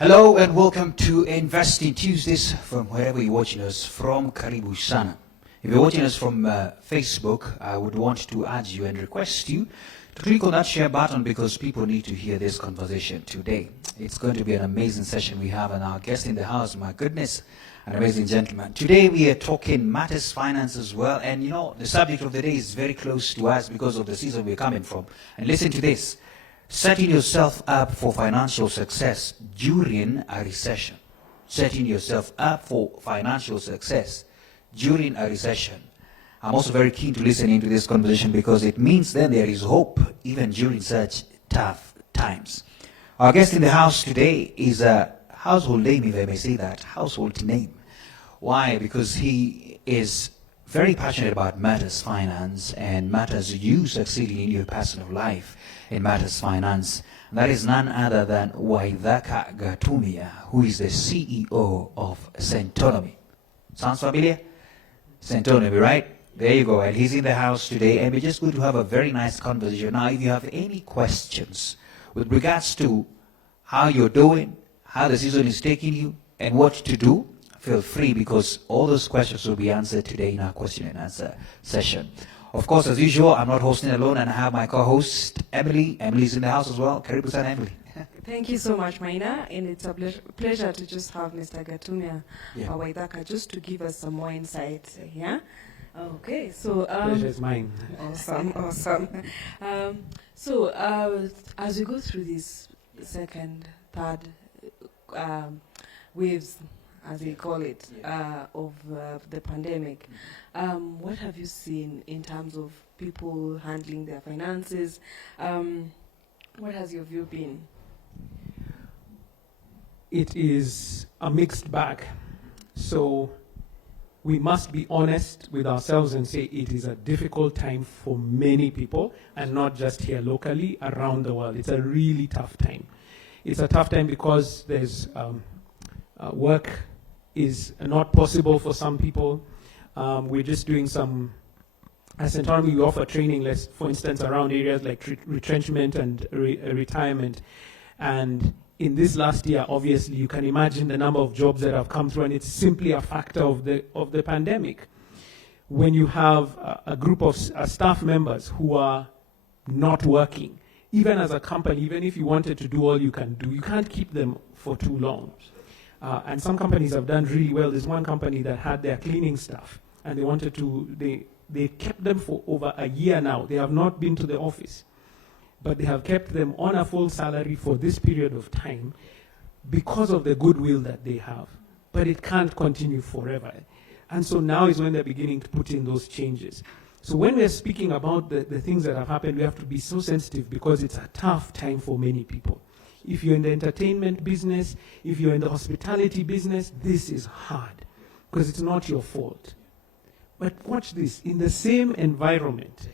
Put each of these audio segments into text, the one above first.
Hello and welcome to Investing Tuesdays from wherever you're watching us from. Karibu Sana. If you're watching us from Facebook, I would want to urge you and request you to click on that share button because people need to hear this conversation today. It's going to be an amazing session we have, and our guest in the house, my goodness, an amazing gentleman. Today we are talking matters finance as well, and you know, the subject of the day is very close to us because of the season we're coming from. And listen to this. Setting yourself up for financial success during a recession. Setting yourself up for financial success during a recession. I'm also very keen to listen into this conversation because it means then there is hope even during such tough times. Our guest in the house today is a household name, if I may say that, household name. Why? Because he is very passionate about matters finance and matters you succeeding in your personal life in matters finance. That is none other than Waithaka Gatumia, who is the CEO of Centonomy. Sounds familiar? Centonomy, right? There you go. And he's in the house today, and we're just going to have a very nice conversation. Now, if you have any questions with regards to how you're doing, how the season is taking you, and what to do, feel free, because all those questions will be answered today in our question and answer session. Of course, as usual, I'm not hosting alone, and I have my co-host, Emily. Emily's in the house as well. Karibu sana, Emily. Thank you so much, Maina, and it's a pleasure to just have Mr. Gatumia Waithaka just to give us some more insight. Yeah? Okay, so... pleasure is mine. Awesome. As we go through this second, third waves, as we call it, of the pandemic, what have you seen in terms of people handling their finances? What has your view been? It is a mixed bag. So we must be honest with ourselves and say it is a difficult time for many people, and not just here locally, around the world. It's a really tough time. It's a tough time because there's work is not possible for some people. We're just doing some, as Centonomy, we offer training, for instance, around areas like retrenchment and retirement. And in this last year, obviously, you can imagine the number of jobs that have come through, and it's simply a factor of the pandemic. When you have a group of staff members who are not working, even as a company, even if you wanted to do all you can do, you can't keep them for too long. And some companies have done really well. There's one company that had their cleaning staff, and they wanted to, they kept them for over a year now. They have not been to the office, but they have kept them on a full salary for this period of time because of the goodwill that they have. But it can't continue forever. And so now is when they're beginning to put in those changes. So when we're speaking about the things that have happened, we have to be so sensitive because it's a tough time for many people. If you're in the entertainment business, if you're in the hospitality business, this is hard because it's not your fault. But watch this. In the same environment,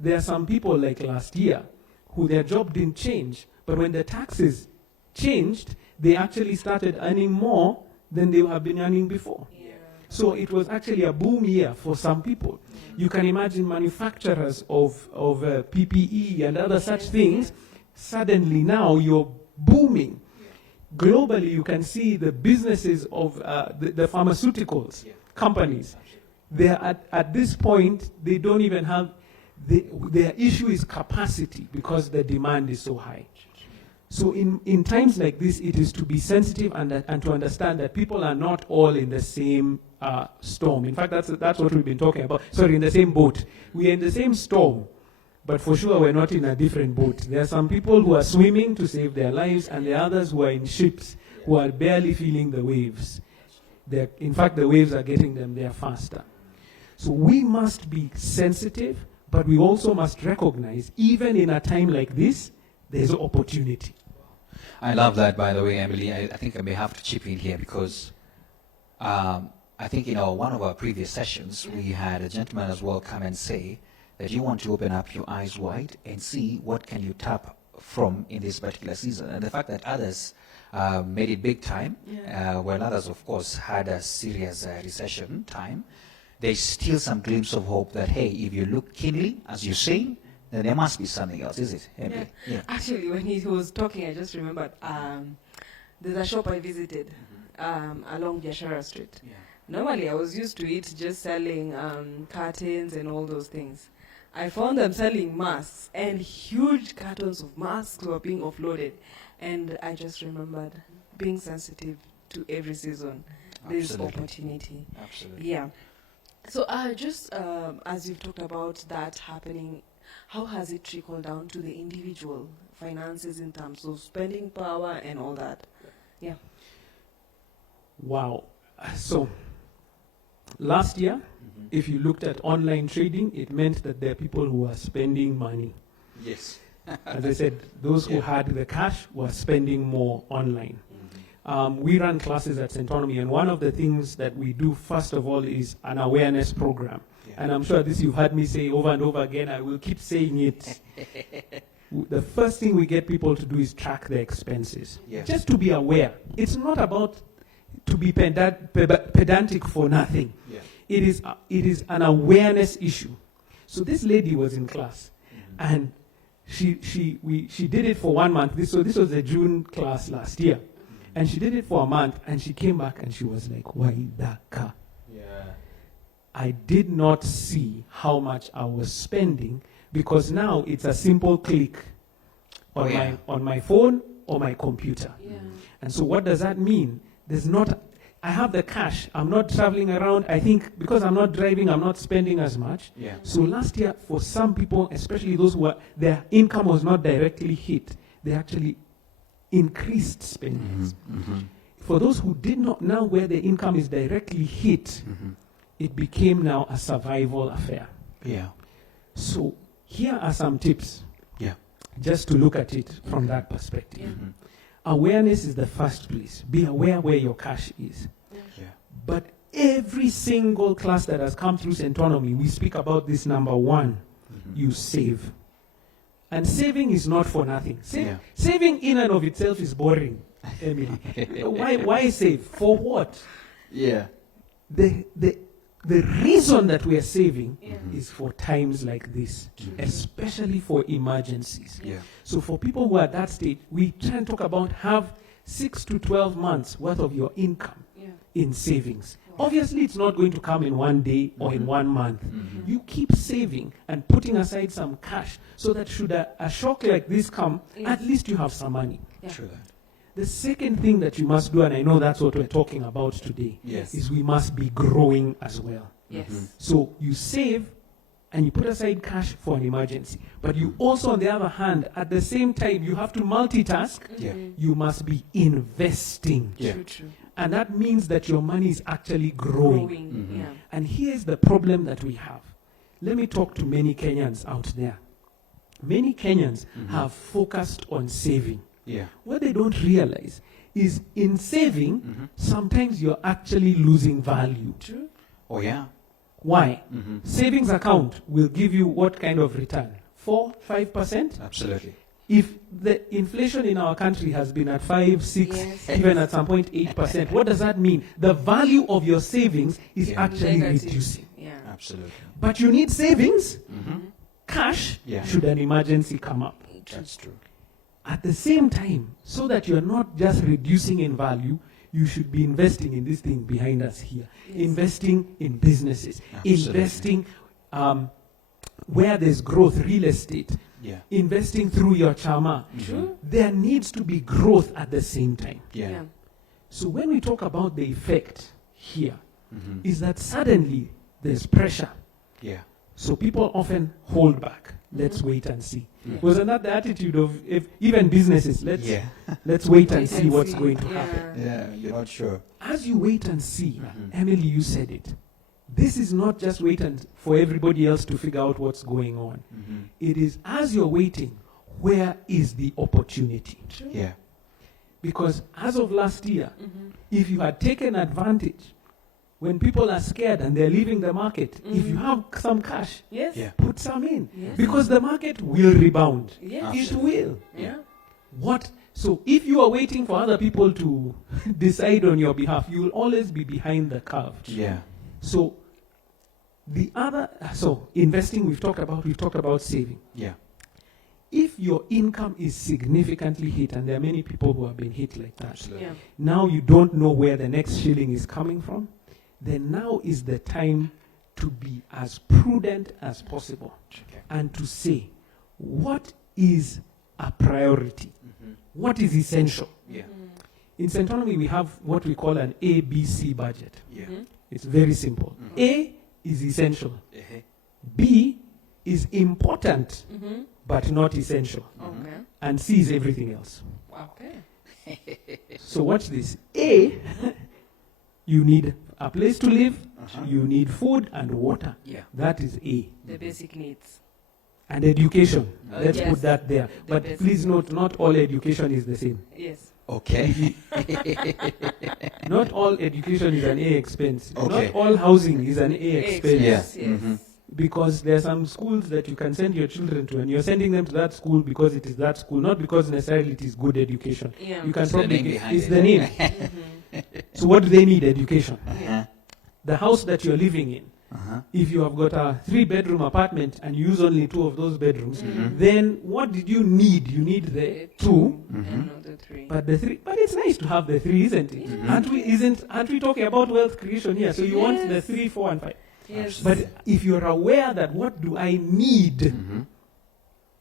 there are some people like last year who their job didn't change, but when the taxes changed, they actually started earning more than they have been earning before. Yeah. So it was actually a boom year for some people. You can imagine manufacturers of PPE and other such things, suddenly now you're booming. Globally, you can see the businesses of the pharmaceuticals companies. They're at this point, they don't even have, their issue is capacity because the demand is so high. So in times like this, it is to be sensitive and to understand that people are not all in the same storm. In fact, that's what we've been talking about. Sorry, in the same boat. We are in the same storm. But for sure, we're not in a different boat. There are some people who are swimming to save their lives, and there are others who are in ships who are barely feeling the waves. In fact, the waves are getting them there faster. So we must be sensitive, but we also must recognize, even in a time like this, there's opportunity. I love that, by the way, Emily. I think I may have to chip in here because I think in one of our previous sessions, we had a gentleman as well come and say, that you want to open up your eyes wide and see what can you tap from in this particular season. And the fact that others made it big time, while others, of course, had a serious recession time, there's still some glimpse of hope that, hey, if you look keenly, as you're saying, then there must be something else, is it? Yeah. Actually, when he was talking, I just remembered there's a shop I visited along Biashara Street. Yeah. Normally, I was used to it just selling curtains and all those things. I found them selling masks, and huge cartons of masks were being offloaded. And I just remembered being sensitive to every season. There's Absolutely. opportunity. Absolutely. Yeah. So just as you've talked about that happening, how has it trickled down to the individual finances in terms of spending power and all that? Yeah. Wow. So, last year, if you looked at online trading, it meant that there are people who are spending money. Yes. As I said, those who had the cash were spending more online. We run classes at Centonomy, and one of the things that we do, first of all, is an awareness program. Yeah. And I'm sure this you've heard me say over and over again, I will keep saying it. The first thing we get people to do is track their expenses. Yeah. Just to be aware. It's not about to be pedantic for nothing. Yeah. It is an awareness issue. So this lady was in class, and she did it for 1 month. This was the June class last year, and she did it for a month, and she came back and she was like, Waithaka, Yeah. I did not see how much I was spending, because now it's a simple click on my phone or my computer. Yeah. And so what does that mean? I have the cash. I'm not traveling around. I think because I'm not driving, I'm not spending as much. Yeah. So last year, for some people, especially those who their income was not directly hit, they actually increased spending. For those who did not, now where their income is directly hit, it became now a survival affair. Yeah. So here are some tips, Yeah. just to look at it from that perspective. Yeah. Awareness is the first place. Be aware where your cash is. Yeah. But every single class that has come through Centonomy, we speak about this number one, you save. And saving is not for nothing. Yeah. Saving in and of itself is boring, Emily. Why save? For what? Yeah. The reason that we are saving Yeah. is for times like this, especially for emergencies. Yeah. So for people who are at that stage, we try and talk about have 6 to 12 months worth of your income Yeah. in savings. Obviously, it's not going to come in one day or in 1 month. You keep saving and putting aside some cash so that should a shock like this come, Yes. at least you have some money. Yeah. True that. The second thing that you must do, and I know that's what we're talking about today, Yes. is we must be growing as well. Yes. So you save and you put aside cash for an emergency. But you also, on the other hand, at the same time, you have to multitask. Yeah. You must be investing. Yeah. True, true. And that means that your money is actually growing. Yeah. And here's the problem that we have. Let me talk to many Kenyans out there. Many Kenyans have focused on saving. Yeah. What they don't realize is in saving, sometimes you're actually losing value. True. Oh, yeah. Why? Savings account will give you what kind of return? 4, 5%? Absolutely. If the inflation in our country has been at 5, 6, Yes. even at some point 8%, what does that mean? The value of your savings is Yeah. actually Negative. reducing. Yeah. Absolutely. But you need savings, cash, Yeah. should an emergency come up. That's true. At the same time, so that you're not just reducing in value, you should be investing in this thing behind us here. Yes. Investing in businesses. Absolutely. Investing where there's growth, real estate. Yeah. Investing through your chama. True. There needs to be growth at the same time. Yeah. So when we talk about the effect here, is that suddenly there's pressure. Yeah. So people often hold back. Let's wait and see. Yeah. Wasn't that the attitude of even businesses? Let's Yeah. let's wait and Wait see and what's see. going to Yeah. happen. Yeah. You're not sure. As you wait and see, Mhm. Emily, you said it. This is not just wait and for everybody else to figure out what's going on. It is as you're waiting, where is the opportunity? True. Yeah. Because as of last year, if you had taken advantage, when people are scared and they're leaving the market, if you have some cash, Yes. Yeah. put some in. Yes. Because the market will rebound. Yes. It will. Yeah. What? So if you are waiting for other people to decide on your behalf, you will always be behind the curve. Yeah. So investing we've talked about saving. Yeah. if your income is significantly hit, and there are many people who have been hit like that, Absolutely. Yeah. now you don't know where the next shilling is coming from, then now is the time to be as prudent as possible Okay. and to say, what is a priority? Mhm. What is essential? Yeah. In Centonomy, we have what we call an ABC budget. Yeah. Mhm. It's very simple. Mhm. A is essential. Uh-huh. B is important, Mhm. but not essential. Okay. And C is everything else. Okay. So watch this. A, you need a place to live, Uh-huh. you need food and water. Yeah. That is A. The basic needs. And education. Let's Yes. put that there. The But basic please note, not all education is the same. Yes. Okay. Not all education is an A expense. Okay. Not all housing is an A expense. Yeah. Yes. Mhm. Because there are some schools that you can send your children to, and you're sending them to that school because it is that school, not because necessarily it is good education. Yeah. You can It's the probably name get, behind it's it. the name. Mhm. So what do they need? Education. Uh-huh. The house that you're living in, Uh-huh. if you have got a 3-bedroom apartment and you use only 2 of those bedrooms, Mhm. then what did you need? You need the 2, Mhm. And not the 3. but the 3. But it's nice to have the 3, isn't it? Mhm. Aren't we talking about wealth creation here? So you want the Yes. 3, 4, and 5. Yes. But if you're aware that what do I need Mhm.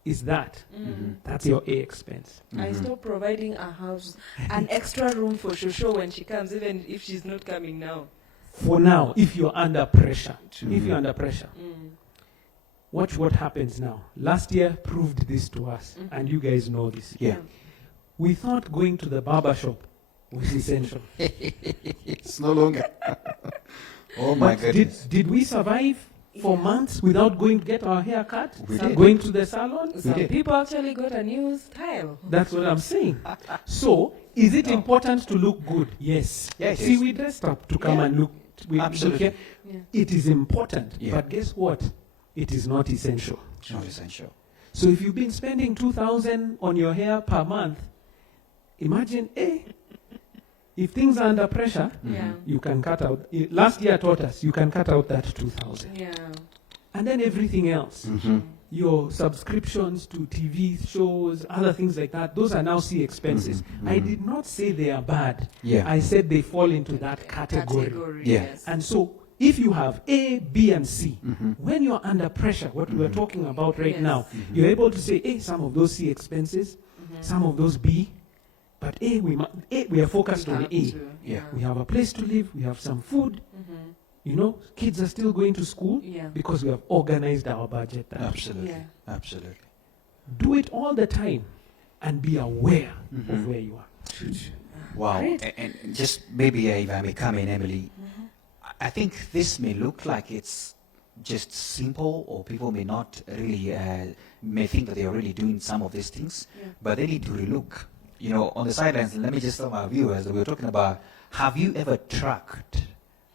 is that, Mhm. that's your A expense. I Mhm. stop providing a house, an extra room for Shosho when she comes, even if she's not coming now. For now, if you're under pressure, True. if you're under pressure, Mm. watch what happens now. Last year proved this to us, Mhm. and you guys know this. Yeah. We thought going to the barber shop was essential. It's no longer. Oh my But goodness. did we survive for Yeah. months without going to get our hair cut? We Some- did. Going to the salon? Some did. people actually got a new style. That's what I'm saying. So, is it No. important to look good? Yes. Yeah, it See, is. we dressed up to come Yeah. and look. Absolutely. Okay? Yeah. It is important. Yeah. But guess what? It is not essential. It's not essential. So if you've been spending 2,000 on your hair per month, imagine, if things are under pressure, Yeah. you can cut out. Last year taught us you can cut out that 2,000. Yeah. And then everything else, Mhm. your subscriptions to TV shows, other things like that, those are now C expenses. Mhm, I mhm. did not say they are bad. Yeah. I said they fall into that category. Yeah. Yes. And so if you have A, B, and C, Mhm. when you're under pressure, what we're Mhm. talking about right Yes. now, Mhm. you're able to say, some of those C expenses, Mhm. some of those B, but we are focused on Up A. to- Yeah. We have a place to live, we have some food, Mhm. kids are still going to school Yeah. because we have organized our budget that way. Absolutely. Yeah. Absolutely. Do it all the time and be aware Mhm. of where you are. Wow. Great. And just maybe if I may come in, Emily, Mhm. I think this may look like it's just simple, or people may not really, may think that they are really doing some of these things, Yeah. but they need to relook. On the sidelines, let me just tell my viewers that we're talking about, have you ever tracked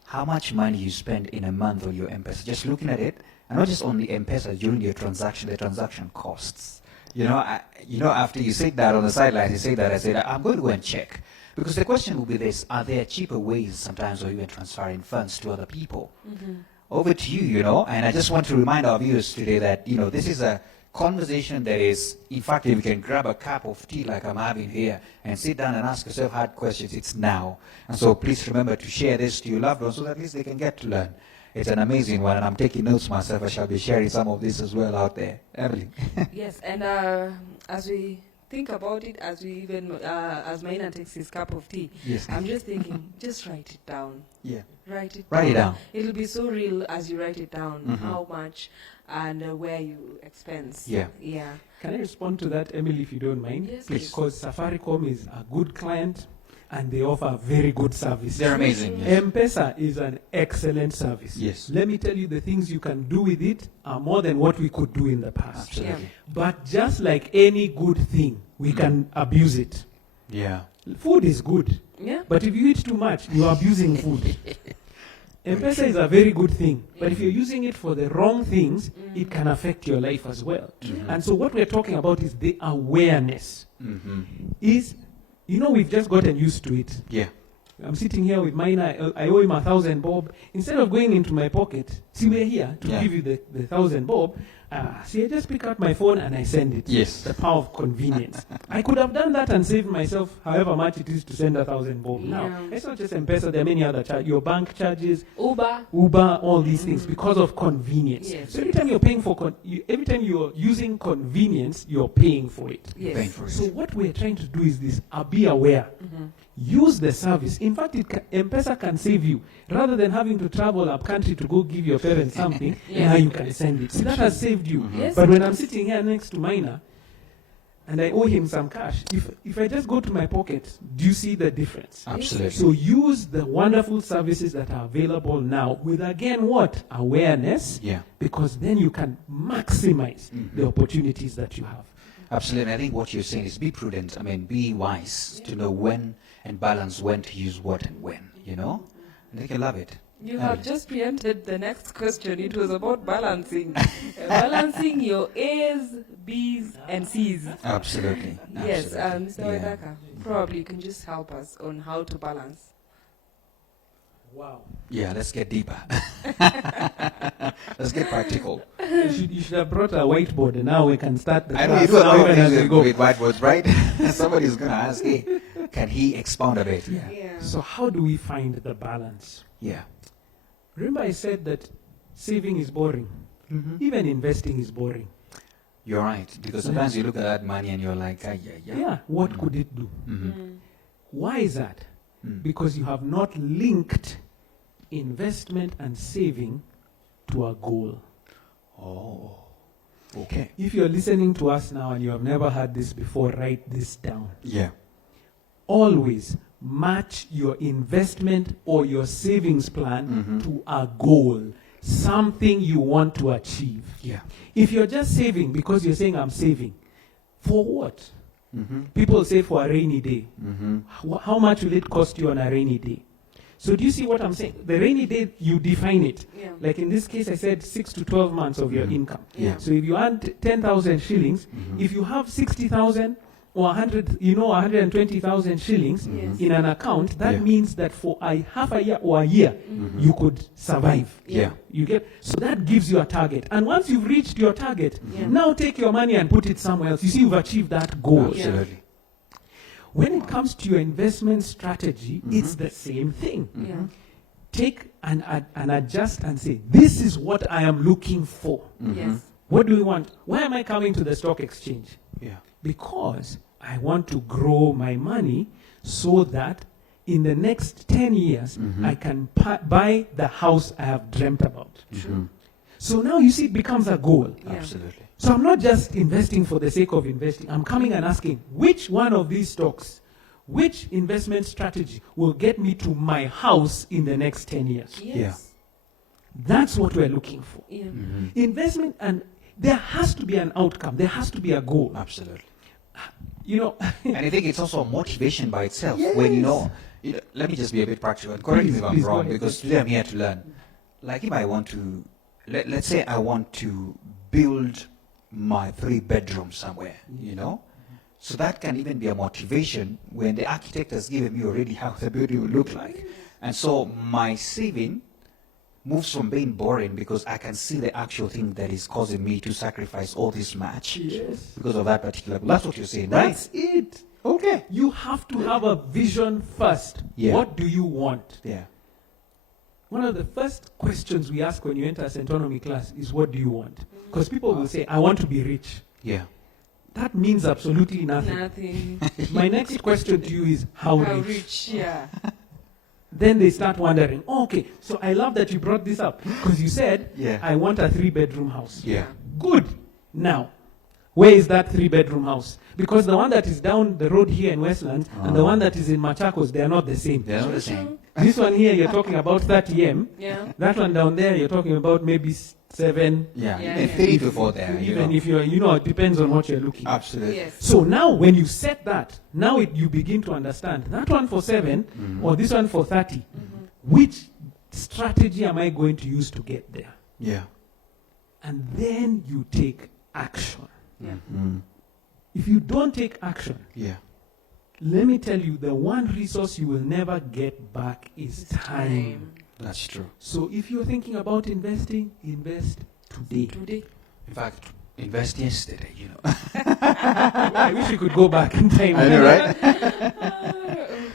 how much money you spend in a month on your M-Pesa? Just looking at it, and not just on the M-Pesa, during your transaction, the transaction costs. After you said that on the sidelines, you say that, I said, I'm going to go and check. Because the question will be this: are there cheaper ways sometimes of even transferring funds to other people? Mhm. Over to you, and I just want to remind our viewers today that, this is a conversation that is, in fact, if you can grab a cup of tea like I'm having here and sit down and ask yourself hard questions, it's now. And so please remember to share this to your loved ones so that at least they can get to learn. It's an amazing one, and I'm taking notes myself. I shall be sharing some of this as well out there. Emily. Yes, and as we think about it, as we even as Maina takes his cup of tea, Yes. I'm just thinking, just write it down. Yeah. Write it Write it down. It'll be so real as you write it down, Mhm. how much and where you expense. Yeah. Yeah. Can I respond to that, Emily, if you don't mind? Yes, Please. Because Safaricom is a good client and they offer very good service. They're amazing. Yes. M-Pesa is an excellent service. Yes. Let me tell you, the things you can do with it are more than what we could do in the past. Absolutely. But just like any good thing, we can abuse it. Yeah. Food is good, Yeah. but if you eat too much, you are abusing food. M-Pesa is a very good thing, but if you're using it for the wrong things, it can affect your life as well. Mhm. And so what we're talking about is the awareness. Mm-hmm. We've just gotten used to it. Yeah. I'm sitting here with mine, I owe him 1,000 bob. Instead of going into my pocket, See, we're here to Yeah. give you the 1,000 bob. See, I just pick out my phone and I send it. Yes. The power of convenience. I could have done that and saved myself however much it is to send 1,000 bob. Now, Yeah. it's not just M-Pesa, there are many other charges. Your bank charges, Uber. all these things because of convenience. Yes. So every time you're paying for, every time you're using convenience, you're paying for it. Paying Yes. for it. So what we're trying to do is this: be aware. Use the service. In fact, M-Pesa can save you. Rather than having to travel up country to go give your parents something, Yeah. now you can send it. See, that has saved you. Yes. But when I'm sitting here next to Minor and I owe him some cash, if I just go to my pocket, do you see the difference? Absolutely. So use the wonderful services that are available now with, again, what? Awareness. Yeah. Because then you can maximize the opportunities that you have. Absolutely. I think what you're saying is be prudent. I mean, be wise to know when and balance when to use what and when, you know? I think I love it. You have just preempted the next question. It was about balancing. Balancing your A's, B's, and C's. Absolutely. Yes, Absolutely. Mr. Waithaka, probably you can just help us on how to balance. Wow. Yeah, let's get deeper. Let's get practical. You should have brought a whiteboard, and now we can start the I know class. you do a lot Now of we can things go. with whiteboards, right? Somebody's going to ask, hey, can he expound a bit? Yeah. Yeah. So how do we find the balance? Yeah. Remember I said that saving is boring. Even investing is boring. You're right. Because sometimes you look at that money and you're like, ah, yeah. What could it do? Why is that? Because you have not linked investment and saving to a goal. Oh, okay. If you're listening to us now and you have never heard this before, write this down. Yeah. Always match your investment or your savings plan to a goal, something you want to achieve. Yeah. If you're just saving because you're saying, I'm saving, for what? People say for a rainy day. How much will it cost you on a rainy day? So do you see what I'm saying? The rainy day, you define it. Yeah. Like in this case, I said 6 to 12 months of your income. Yeah. So if you earn 10,000 shillings, if you have 60,000 or 120,000 shillings Yes. in an account, that Yeah. means that for a half a year or a year, you could survive. Yeah. You get, so that gives you a target. And once you've reached your target, Yeah. now take your money and put it somewhere else. You see, you've achieved that goal. Yeah. Absolutely. When it comes to your investment strategy, it's the same thing. Yeah. Take and adjust and say, this is what I am looking for. Yes. What do we want? Why am I coming to the stock exchange? Yeah. Because I want to grow my money so that in the next 10 years, I can buy the house I have dreamt about. So now you see it becomes a goal. Yeah. Absolutely. So I'm not just investing for the sake of investing. I'm coming and asking, which one of these stocks, which investment strategy will get me to my house in the next 10 years? Yes. That's what we're looking for. Yeah. Investment, and there has to be an outcome. There has to be a goal. Absolutely. You know, And I think it's also a motivation by itself. When you know, let me just be a bit practical. And correct me if I'm Please go wrong, ahead. because today I'm here to learn. Like if I want to, let's say I want to build my 3-bedroom somewhere, you know? So that can even be a motivation when the architect has given me already how the building will look like. And so my saving moves from being boring because I can see the actual thing that is causing me to sacrifice all this much Yes. because of that particular. That's what you're saying, right? That's it. Okay. You have to have a vision first. Yeah. What do you want? Yeah. One of the first questions we ask when you enter a Centonomy class is, what do you want? Because people will say, I want to be rich. Yeah. That means absolutely nothing. Nothing. My next question to you is, how How rich? rich? Yeah. Then they start wondering, oh, okay, so I love that you brought this up. Because you said, Yeah. I want a 3-bedroom house. Yeah. Good. Now, where is that 3-bedroom house? Because the one that is down the road here in Westlands and the one that is in Machakos, they are not the same. They're not the same. This one here, you're talking about 30M. Yeah. That one down there, you're talking about maybe 7. Yeah. Yeah, Even yeah. 3 to 4 there. Even if you're, it depends on what you're looking at. Absolutely. Yes. So now when you set that, now you begin to understand that one for 7 or this one for 30. Which strategy am I going to use to get there? Yeah. And then you take action. Yeah. If you don't take action, Yeah. let me tell you, the one resource you will never get back is time. That's true. So if you're thinking about investing, invest today. Today. In fact, invest yesterday, you know. I wish we could go back in time. I know, right?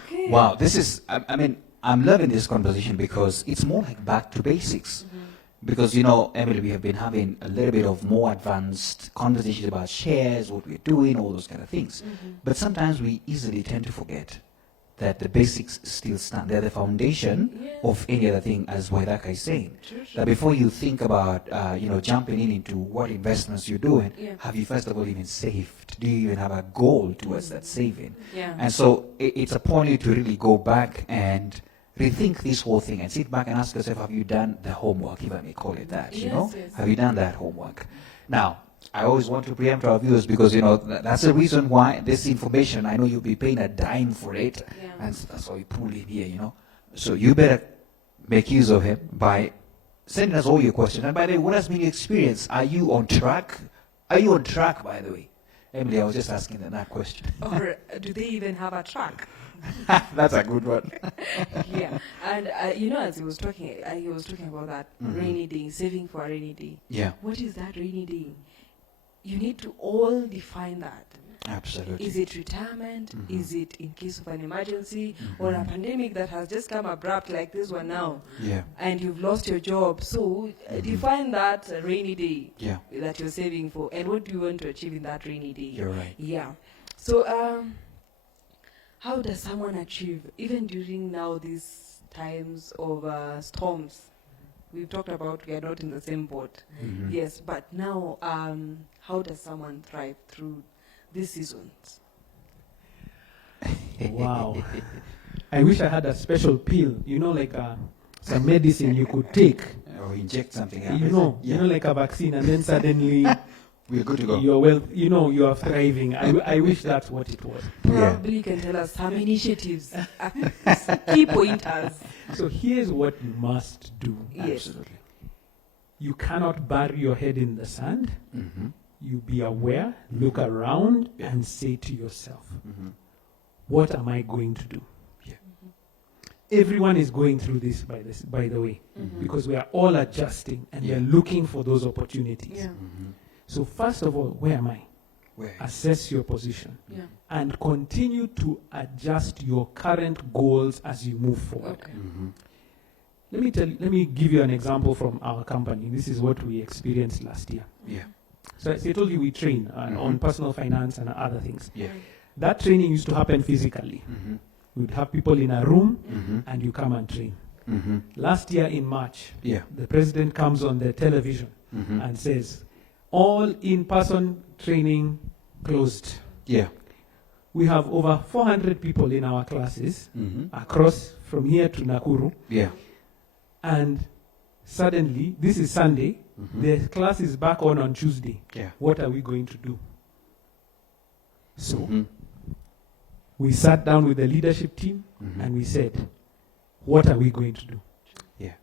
Okay. Wow, this is, I mean, I'm loving this conversation because it's more like back to basics. Because, you know, Emily, we have been having a little bit of more advanced conversations about shares, what we're doing, all those kind of things. But sometimes we easily tend to forget that the basics still stand. They're the foundation of any other thing, as Waithaka is saying. That before you think about, you know, jumping into what investments you're doing, have you first of all even saved? Do you even have a goal towards that saving? Yeah. And so it's upon you to really go back and rethink this whole thing and sit back and ask yourself, have you done the homework, if I may call it that, you know? Yes. Have you done that homework? Now, I always want to preempt our viewers because, you know, that's the reason why this information, I know you'll be paying a dime for it, and that's why we pull in here, you know? So you better make use of him by sending us all your questions. And by the way, what has been your experience? Are you on track? Are you on track, by the way? Emily, I was just asking that question. Or do they even have a track? That's a good one. Yeah. And, you know, as he was talking about that rainy day, saving for a rainy day. Yeah, What is that rainy day? You need to all define that. absolutely. Is it retirement? Is it in case of an emergency? Or a pandemic that has just come abrupt like this one now? Yeah, And you've lost your job. So define that rainy day yeah, that you're saving for. And what do you want to achieve in that rainy day? you're right. Yeah. So how does someone achieve, even during now these times of storms? We've talked about we are not in the same boat. Yes, but now how does someone thrive through these seasons? Wow. I wish I had a special pill, you know, like some medicine you could take, Or inject something. you know, like a vaccine, and then suddenly We're good to go. you're well, you know, you are thriving. I wish that's what it was. Probably you can tell us some initiatives, key pointers. So here's what you must do. Yes. Absolutely. You cannot bury your head in the sand. Mm-hmm. You be aware, look around, and say to yourself, Mm-hmm. what am I going to do? Yeah. Everyone is going through this, by the way, because we are all adjusting and we are looking for those opportunities. Yeah. Mm-hmm. So first of all, where am I? Where? Assess your position Yeah. and continue to adjust your current goals as you move forward. Okay. Mm-hmm. Let me give you an example from our company. This is what we experienced last year. Yeah. So as I told you, we train on personal finance and other things. Yeah. That training used to happen physically. Mm-hmm. We'd have people in a room Mm-hmm. and you come and train. Mm-hmm. Last year in March, Yeah. the president comes on the television Mm-hmm. and says, all in-person training closed. Yeah. We have over 400 people in our classes Mm-hmm. across from here to Nakuru, Yeah. and suddenly, this is Sunday, Mm-hmm. the class is back on Tuesday. Yeah. What are we going to do? So Mm-hmm. we sat down with the leadership team Mm-hmm. and we said, what are we going to do? Yeah.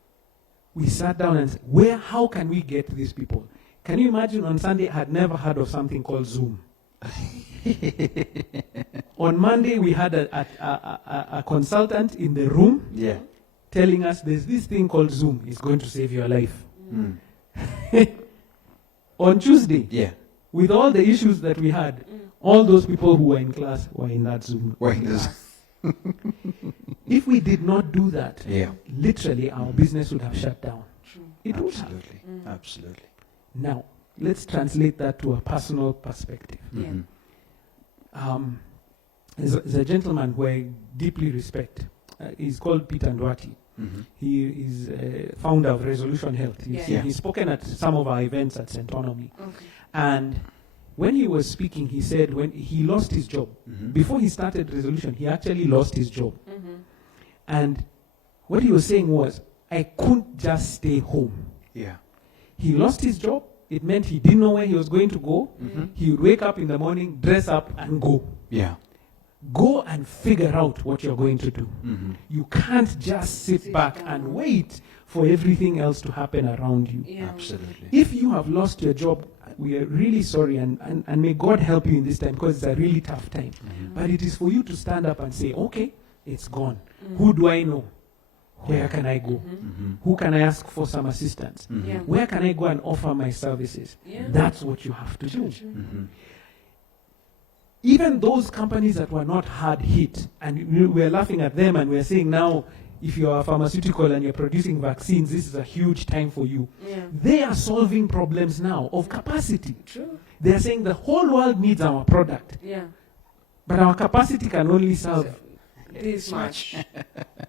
We sat down and said, how can we get these people? Can you imagine on Sunday I had never heard of something called Zoom? On Monday we had a consultant in the room Yeah. telling us there's this thing called Zoom. It's going to save your life. Mm. On Tuesday, Yeah. with all the issues that we had, all those people who were in class were in that Zoom. Wait, this. If we did not do that, Yeah. literally our business would have shut down. True. It would have. Absolutely. Absolutely. Now, let's translate that to a personal perspective. Yeah. Mm-hmm. There's a gentleman who I deeply respect. He's called Peter Ndwati. Mm-hmm. He is founder of Resolution Health. Yeah. He's spoken at some of our events at Centonomy. Okay. And when he was speaking, he said when he lost his job, Mm-hmm. before he started Resolution, he actually lost his job. Mm-hmm. And what he was saying was, I couldn't just stay home. Yeah. He lost his job. It meant he didn't know where he was going to go. Mm-hmm. He would wake up in the morning, dress up, and go. Yeah. Go and figure out what you're going to do. Mm-hmm. You can't just sit back and wait for everything else to happen around you. Yeah. Absolutely. If you have lost your job, we are really sorry, and may God help you in this time, because it's a really tough time. Mm-hmm. But it is for you to stand up and say, okay, it's gone. Who do I know? Where Yeah. can I go? Mm-hmm. Who can I ask for some assistance? Mm-hmm. Yeah. Where can I go and offer my services? Yeah. That's what you have to do. True, true. Mm-hmm. Even those companies that were not hard hit, and we're laughing at them and we're saying now, if you're a pharmaceutical and you're producing vaccines, this is a huge time for you. Yeah. They are solving problems now of capacity. True. They're saying the whole world needs our product, Yeah. but our capacity can only serve. This much.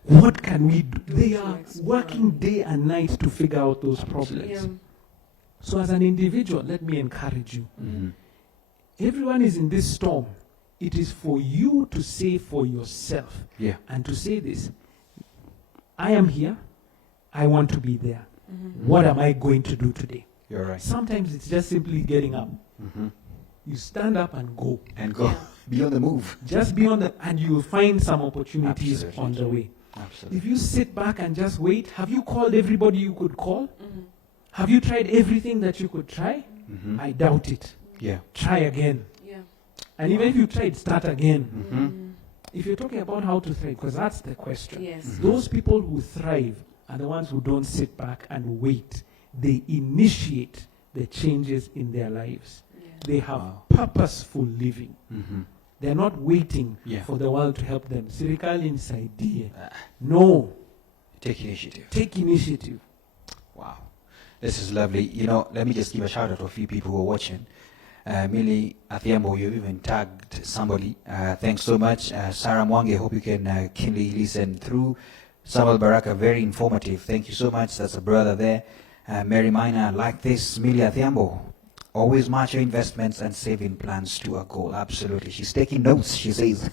What can we do? They To are explore. working day and night to figure out those problems. Yeah. So as an individual, let me encourage you. Mm-hmm. Everyone is in this storm. It is for you to say for yourself Yeah. and to say this: I am here. I want to be there. Mm-hmm. What am I going to do today? You're right. Sometimes it's just simply getting up. Mm-hmm. You stand up and go. And go Yeah. be on the move. Just be on the, and you will find some opportunities Absolutely. on the way. Absolutely. If you sit back and just wait, have you called everybody you could call? Mm-hmm. Have you tried everything that you could try? Mm-hmm. I doubt it. Yeah. Try again. Yeah. And even if you tried, start again. Mm-hmm. If you're talking about how to thrive, because that's the question. Yes. Mhm. Those people who thrive are the ones who don't sit back and wait. They initiate the changes in their lives. Yeah. They have Wow. purposeful living. Mm-hmm. They're not waiting Yeah. for the world to help them. Serikali nisaidie. Ah. No, Take initiative. take initiative. Wow. This is lovely. You know, let me just give a shout out to a few people who are watching. Millie Athiambo, you've even tagged somebody. Thanks so much. Sarah Mwangi, hope you can keenly listen through. Samuel Baraka, very informative. Thank you so much. That's a brother there. Mary Minor, like this. Millie Athiambo, always match your investments and saving plans to a goal. Absolutely. She's taking notes, she says.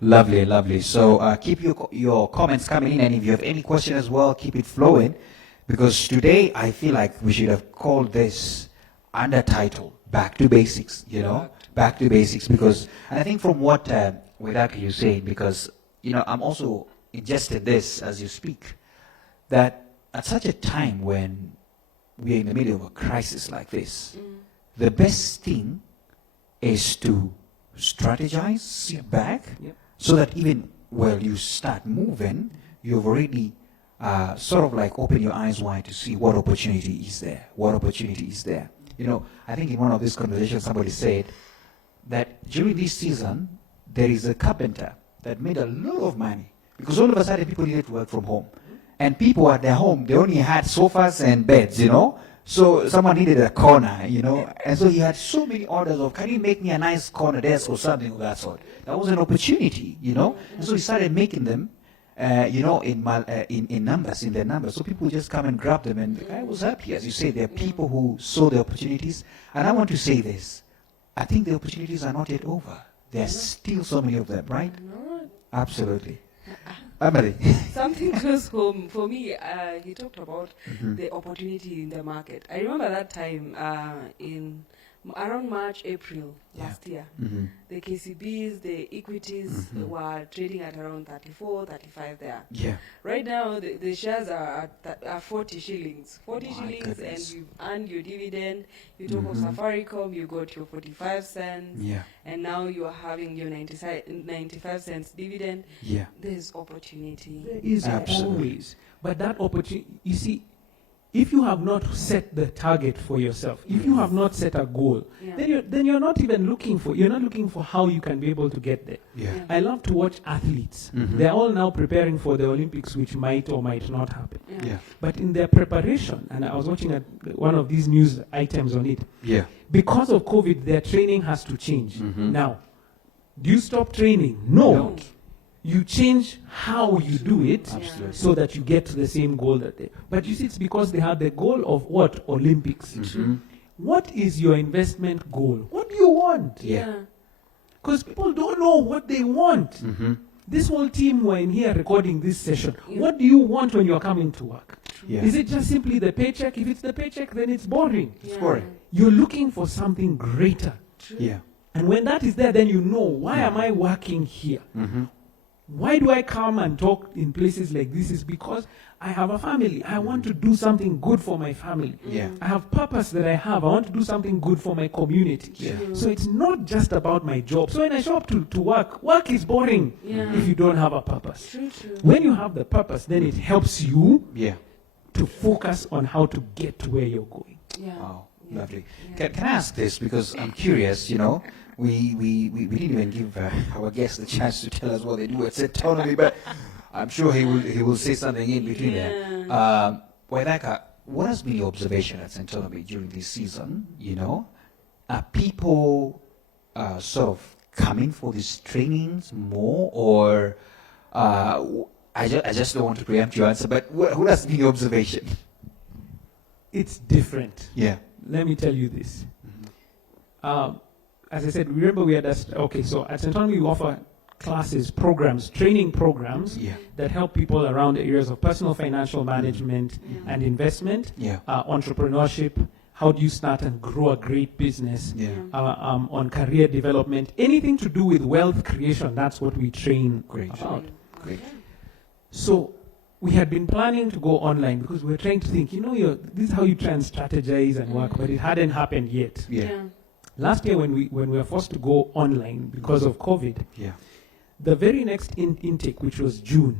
Lovely, lovely. So keep your comments coming in, and if you have any question as well, keep it flowing. Because today, I feel like we should have called this under title, Back to Basics, you know? Back to Basics, because, and I think from what Waithaka you saying, because, you know, I'm also ingested this as you speak, that at such a time when we're in the middle of a crisis like this, the best thing is to strategize, sit back, Yep. so that even when you start moving, you've already sort of like open your eyes wide to see what opportunity is there. What opportunity is there? You know, I think in one of these conversations somebody said that during this season, there is a carpenter that made a lot of money because all of a sudden people needed to work from home. And people at their home, they only had sofas and beds, you know. So someone needed a corner, you know. And so he had so many orders of, can you make me a nice corner desk or something of that sort? That was an opportunity, you know. And so he started making them, you know, in numbers, in their numbers. So people just come and grab them. And the guy was happy. As you say, there are people who saw the opportunities. And I want to say this. I think the opportunities are not yet over. There are still so many of them, right? No, Absolutely. Emily. something close home for me. He talked about Mhm. the opportunity in the market. I remember that time in around March, April Yeah. last year. Mhm. The KCBs, the equities Mhm. were trading at around 34, 35 there. Yeah. Right now, the shares are at 40 shillings. 40 My shillings, goodness. and you've earned your dividend. You talk of Mhm. Safaricom, you got your 45 cents, Yeah. and now you are having your 95 cents dividend. Yeah. There's opportunity. There is Absolutely. always. But that opportunity, you see, if you have not set the target for yourself, if you have not set a goal, Yeah. then you're not even looking for, you're not looking for how you can be able to get there. Yeah. Yeah. I love to watch athletes. Mhm. They're all now preparing for the Olympics, which might or might not happen. Yeah. But in their preparation, and I was watching one of these news items on it, Yeah. because of COVID, their training has to change. Mhm. Now, do you stop training? No. No. You change how you do it Absolutely. so that you get to the same goal that they. But you see, it's because they had the goal of what? Olympics. Mhm. What is your investment goal? What do you want? Yeah. Because people don't know what they want. Mhm. This whole team were in here recording this session. Yeah. What do you want when you're coming to work? Yeah. Is it just simply the paycheck? If it's the paycheck, then it's boring. It's boring. You're looking for something greater. True. Yeah. And when that is there, then you know, why am I working here? Mhm. Why do I come and talk in places like this? Is because I have a family. I want to do something good for my family. Yeah. I have purpose that I have. I want to do something good for my community. Yeah. So it's not just about my job. So when I show up to work is boring if you don't have a purpose. True. When you have the purpose, then it helps you Yeah. to focus on how to get to where you're going. Yeah. Wow, Yeah. lovely. Yeah. Can I ask this, because I'm curious, we didn't even give our guest the chance to tell us what they do at Centonomy, but I'm sure he will say something in between there. Waithaka, what has been your observation at Centonomy during this season? Are people sort of coming for these trainings more, or I just don't want to preempt your answer, but what has been your observation? It's different. Yeah. Let me tell you this. As I said, remember we had so at Centonomy we offer classes, programs, training programs Yeah. that help people around the areas of personal financial management and investment, Yeah. entrepreneurship, how do you start and grow a great business, Yeah. on career development, anything to do with wealth creation, that's what we train Great. about. Great. So we had been planning to go online because we were trying to think, this is how you try and strategize and work, but it hadn't happened yet. Yeah. Last year when we were forced to go online because of COVID, Yeah. the very next intake, which was June,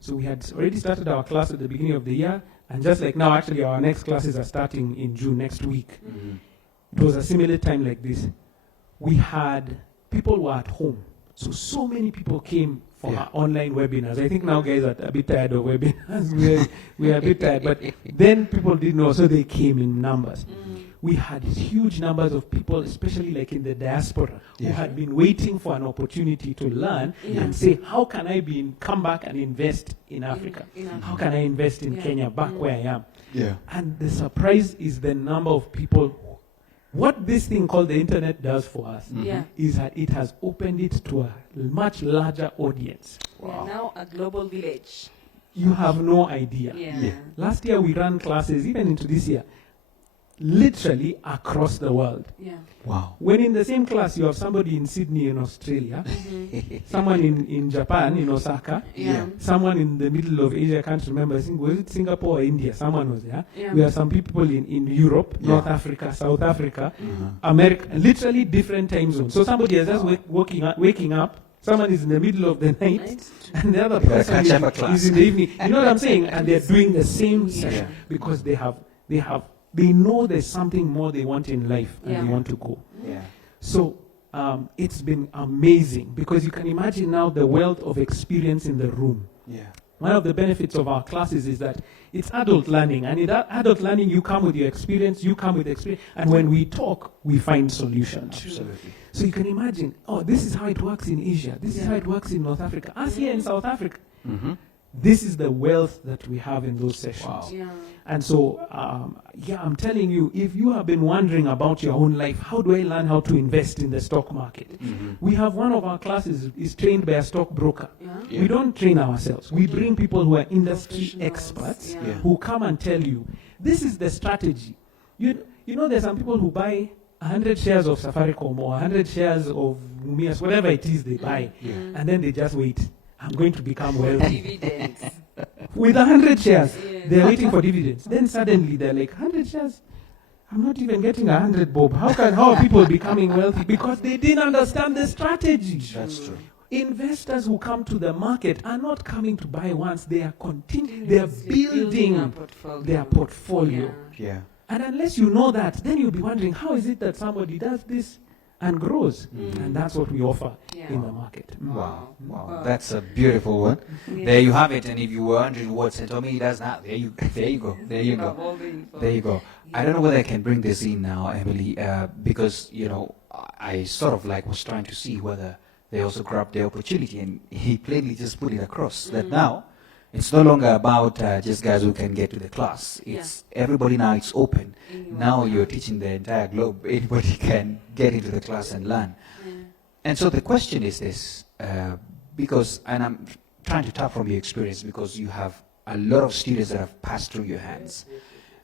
so we had already started our class at the beginning of the year, and just like now, actually, our next classes are starting in June next week. It was a similar time like this. We had people were at home, so many people came for our online webinars. I think now guys are a bit tired of webinars. we are a bit tired, but then people didn't know, so they came in numbers. We had huge numbers of people, especially like in the diaspora, who had been waiting for an opportunity to learn and say, how can I come back and invest in Africa? How can I invest in Kenya, back where I am? Yeah. And the surprise is the number of people. What this thing called the internet does for us is that it has opened it to a much larger audience. We are now a global village. You have no idea. Yeah. Last year we ran classes, even into this year, literally across the world. Yeah. Wow. When in the same class you have somebody in Sydney in Australia, someone in Japan, in Osaka, Yeah. someone in the middle of Asia, I can't remember, I think, was it Singapore or India? Someone was there. Yeah. We have some people in Europe, Yeah. North Africa, South Africa, America, literally different time zones. So somebody is just waking up, someone is in the middle of the night, Right? and the other You gotta person catch up a class. is in the evening. You know what I'm saying? And they're doing the same session because they know there's something more they want in life and Yeah. they want to go. Yeah. So it's been amazing because you can imagine now the wealth of experience in the room. Yeah. One of the benefits of our classes is that it's adult learning, and in that adult learning you come with your experience, and when we talk, we find solutions. Absolutely. So you can imagine, this is how it works in Asia, this is how it works in North Africa, us here in South Africa. Mm-hmm. This is the wealth that we have in those sessions. Wow. Yeah. And so, I'm telling you, if you have been wondering about your own life, how do I learn how to invest in the stock market? Mm-hmm. We have one of our classes is trained by a stockbroker. Yeah. Yeah. We don't train ourselves. We bring people who are industry Professionals, experts yeah. Yeah. who come and tell you, this is the strategy. You know, there's some people who buy 100 shares of Safaricom or 100 shares of Mumias, whatever it is they buy, Yeah. and then they just wait. I'm going to become wealthy. Dividends. With 100 shares, Yeah. they're waiting for dividends. Then suddenly they're like, 100 shares? I'm not even getting 100, Bob. How are people becoming wealthy? Because they didn't understand the strategy. That's true. Investors who come to the market are not coming to buy once. They are they are Continuously building a portfolio. their portfolio. Yeah. Yeah. And unless you know that, then you'll be wondering, how is it that somebody does this and grows? And that's what we offer Yeah. in the market. Wow. Wow. Wow. That's a beautiful one. Yeah. There you have it. And if you were wondering what Centonomy does now, there you go. There you go. have all the info. There you go. I don't know whether I can bring this in now, Emily, because, I sort of was trying to see whether they also grabbed the opportunity, and he plainly just put it across that now it's no longer about just guys who can get to the class. It's everybody now, it's open. Anyone. Now you're teaching the entire globe. Anybody can get into the class and learn. Yeah. And so the question is this, because, and I'm trying to tap from your experience, because you have a lot of students that have passed through your hands.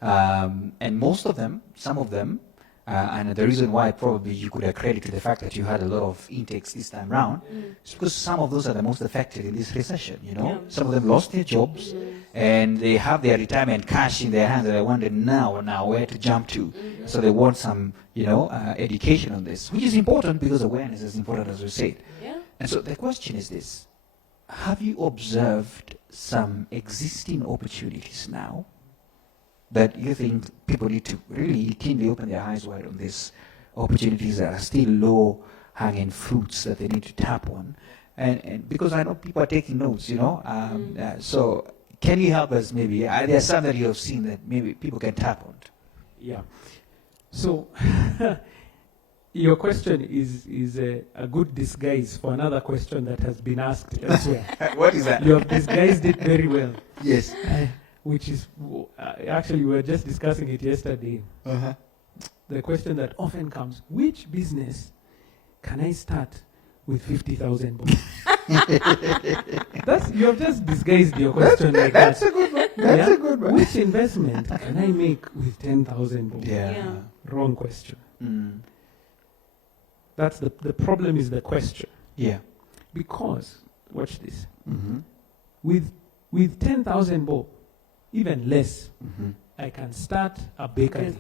And most of them, some of them, And the reason why probably you could accredit to the fact that you had a lot of intakes this time round is because some of those are the most affected in this recession, you know. Yeah. Some of them lost their jobs and they have their retirement cash in their hands and they wonder now where to jump to. So they want some, education on this, which is important because awareness is important, as we said. Yeah. And so the question is this: have you observed some existing opportunities now that you think people need to really keenly open their eyes wide on these opportunities that are still low-hanging fruits that they need to tap on? And because I know people are taking notes, so can you help us maybe? There are some that you have seen that maybe people can tap on. Yeah. So your question is a good disguise for another question that has been asked elsewhere. What is that? You have disguised it very well. Yes. Which is, actually, we were just discussing it yesterday. The question that often comes: which business can I start with 50,000 bob? You have just disguised your question like that. That's a good one. That's a good one. Which investment can I make with 10,000 bob? Yeah. Wrong question. Mm. That's the problem is the question. Yeah. Because, watch this, Mm-hmm. with 10,000 bob, even less, Mm-hmm. I can start a bakery.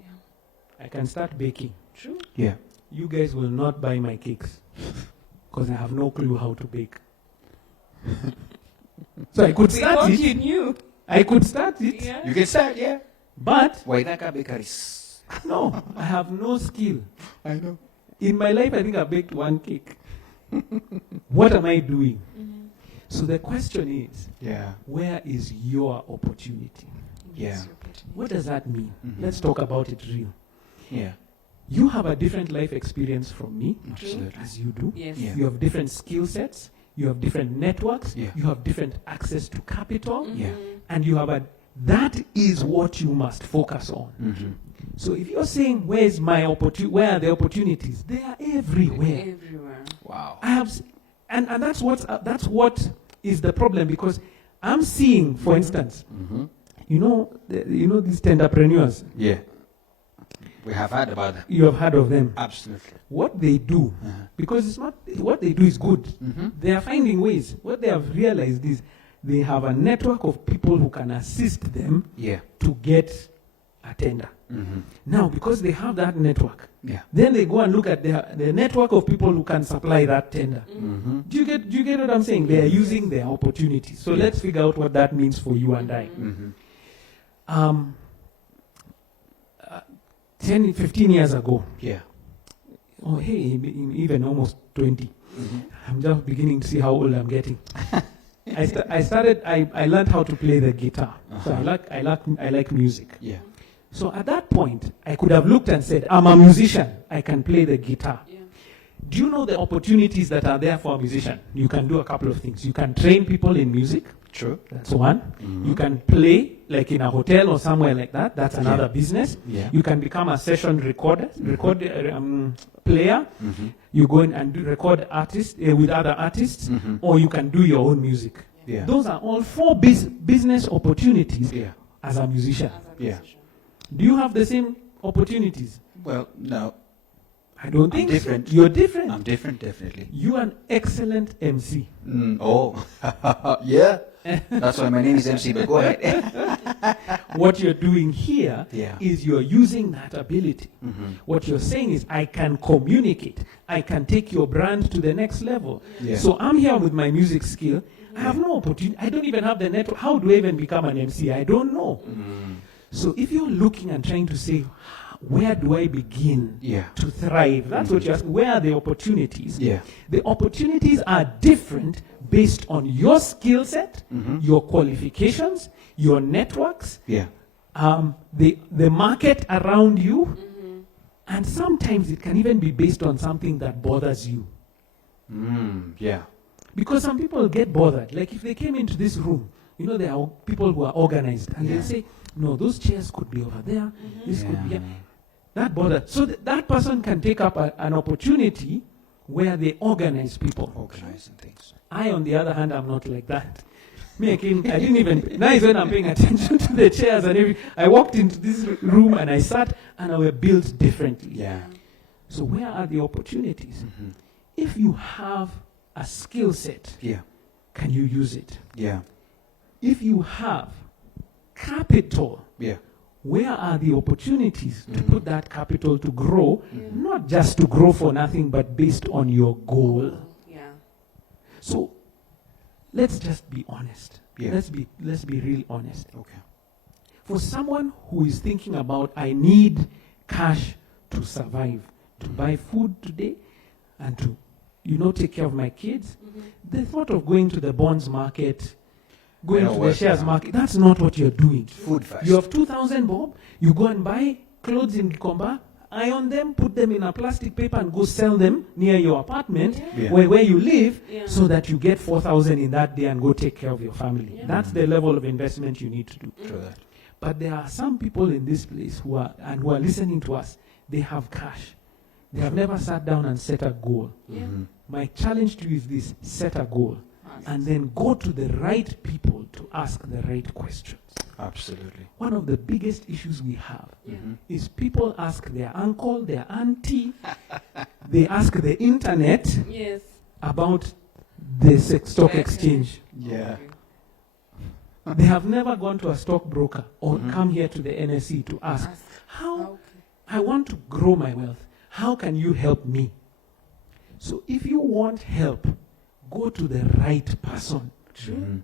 Yeah. I can start baking. True. Yeah. You guys will not buy my cakes because I have no clue how to bake. So I could We start thought it. you knew. I could start it, Yeah. You can start, yeah. but Waithaka Bakeries. no, I have no skill. I know. In my life, I think I baked one cake. What am I doing? So the question is, Yeah. where is your opportunity? Yeah. What does that mean? Mhm. Let's talk about it real. Yeah. You have a different life experience from me, Absolutely. as you do. Yes. Yeah. You have different skill sets. You have different networks. Yeah. You have different access to capital. Yeah. And you have that is what you must focus on. Mm-hmm. So if you're saying, where's my where are the opportunities? They are everywhere. Everywhere. Wow. I have, and that's what is the problem, because I'm seeing, for instance, Mm-hmm. these entrepreneurs. Yeah. We have heard about that. You have heard of them. Absolutely. What they do, Uh-huh. because it's not what they do is good. Mm-hmm. They are finding ways. What they have realized is they have a network of people who can assist them Yeah. to get a tender. Mm-hmm. Now, because they have that network, Yeah. then they go and look at the network of people who can supply that tender. Mm-hmm. Do you get what I'm saying? They are using their opportunities. So Yeah. let's figure out what that means for you and I. Mm-hmm. 10, 15 years ago, Yeah. oh hey, even almost 20. Mm-hmm. I'm just beginning to see how old I'm getting. I learned how to play the guitar. So I like music. Yeah. So at that point, I could have looked and said, I'm a musician. I can play the guitar. Yeah. Do you know the opportunities that are there for a musician? You can do a couple of things. You can train people in music. True. That's one. Mhm. You can play like in a hotel or somewhere like that. That's another business. Yeah. You can become a session player. Mm-hmm. You go in and record artists with other artists, Mm-hmm. or you can do your own music. Yeah. Those are all 4 business opportunities Yeah. as a musician. As a Yeah. musician. Do you have the same opportunities? Well, no. I don't I'm think different. so. You're different. I'm different, definitely. You are an excellent MC. Oh. Yeah. That's why my name is MC, but go ahead. What you're doing here Yeah. is you're using that ability. Mm-hmm. What you're saying is, I can communicate. I can take your brand to the next level. Yeah. So I'm here with my music skill. I have no opportunity. I don't even have the network. How do I even become an MC? I don't know. Mm. So if you're looking and trying to say, where do I begin Yeah. to thrive? That's what you're asking. Where are the opportunities? Yeah. The opportunities are different based on your skill set, Mm-hmm. your qualifications, your networks, Yeah. the market around you, and sometimes it can even be based on something that bothers you. Yeah. Because some people get bothered. Like if they came into this room, there are people who are organized, and Yeah. they'll say, no, those chairs could be over there, this could be Yeah. here. That bother. So that person can take up an opportunity where they organize people. Organizing things. I, on the other hand, am not like that. Me, I didn't even, now is when I'm paying attention to the chairs and everything. I walked into this room and I sat and I were built differently. Yeah. So where are the opportunities? Mhm. If you have a skill set, Yeah. can you use it? Yeah. If you have capital, Yeah. where are the opportunities to Mhm. put that capital to grow, Yeah. not just to grow for nothing, but based on your goal? Yeah. So let's just be honest. Yeah. Let's be real honest. Okay. For someone who is thinking about, I need cash to survive, to buy food today, and to, take care of my kids, Mhm. the thought of going to the bonds market, going Don't to the work shares now. market, that's not what you're doing. Food first. You have 2,000 bob, you go and buy clothes in Gikomba, iron them, put them in a plastic paper and go sell them near your apartment Yeah. where you live, Yeah. so that you get 4,000 in that day and go take care of your family. Yeah. That's the level of investment you need to do. True that. But there are some people in this place who are listening to us. They have cash. They have never sat down and set a goal. Yeah. Mhm. My challenge to you is this: set a goal and then go to the right people to ask the right questions. Absolutely. One of the biggest issues we have Yeah. Mhm. is people ask their uncle, their auntie, they ask the internet Yes. about the stock Okay. exchange. Yeah. They have never gone to a stockbroker or Mhm. come here to the NSE to ask, Ask. how Okay. I want to grow my wealth. How can you help me? So if you want help, go to the right person. Mhm.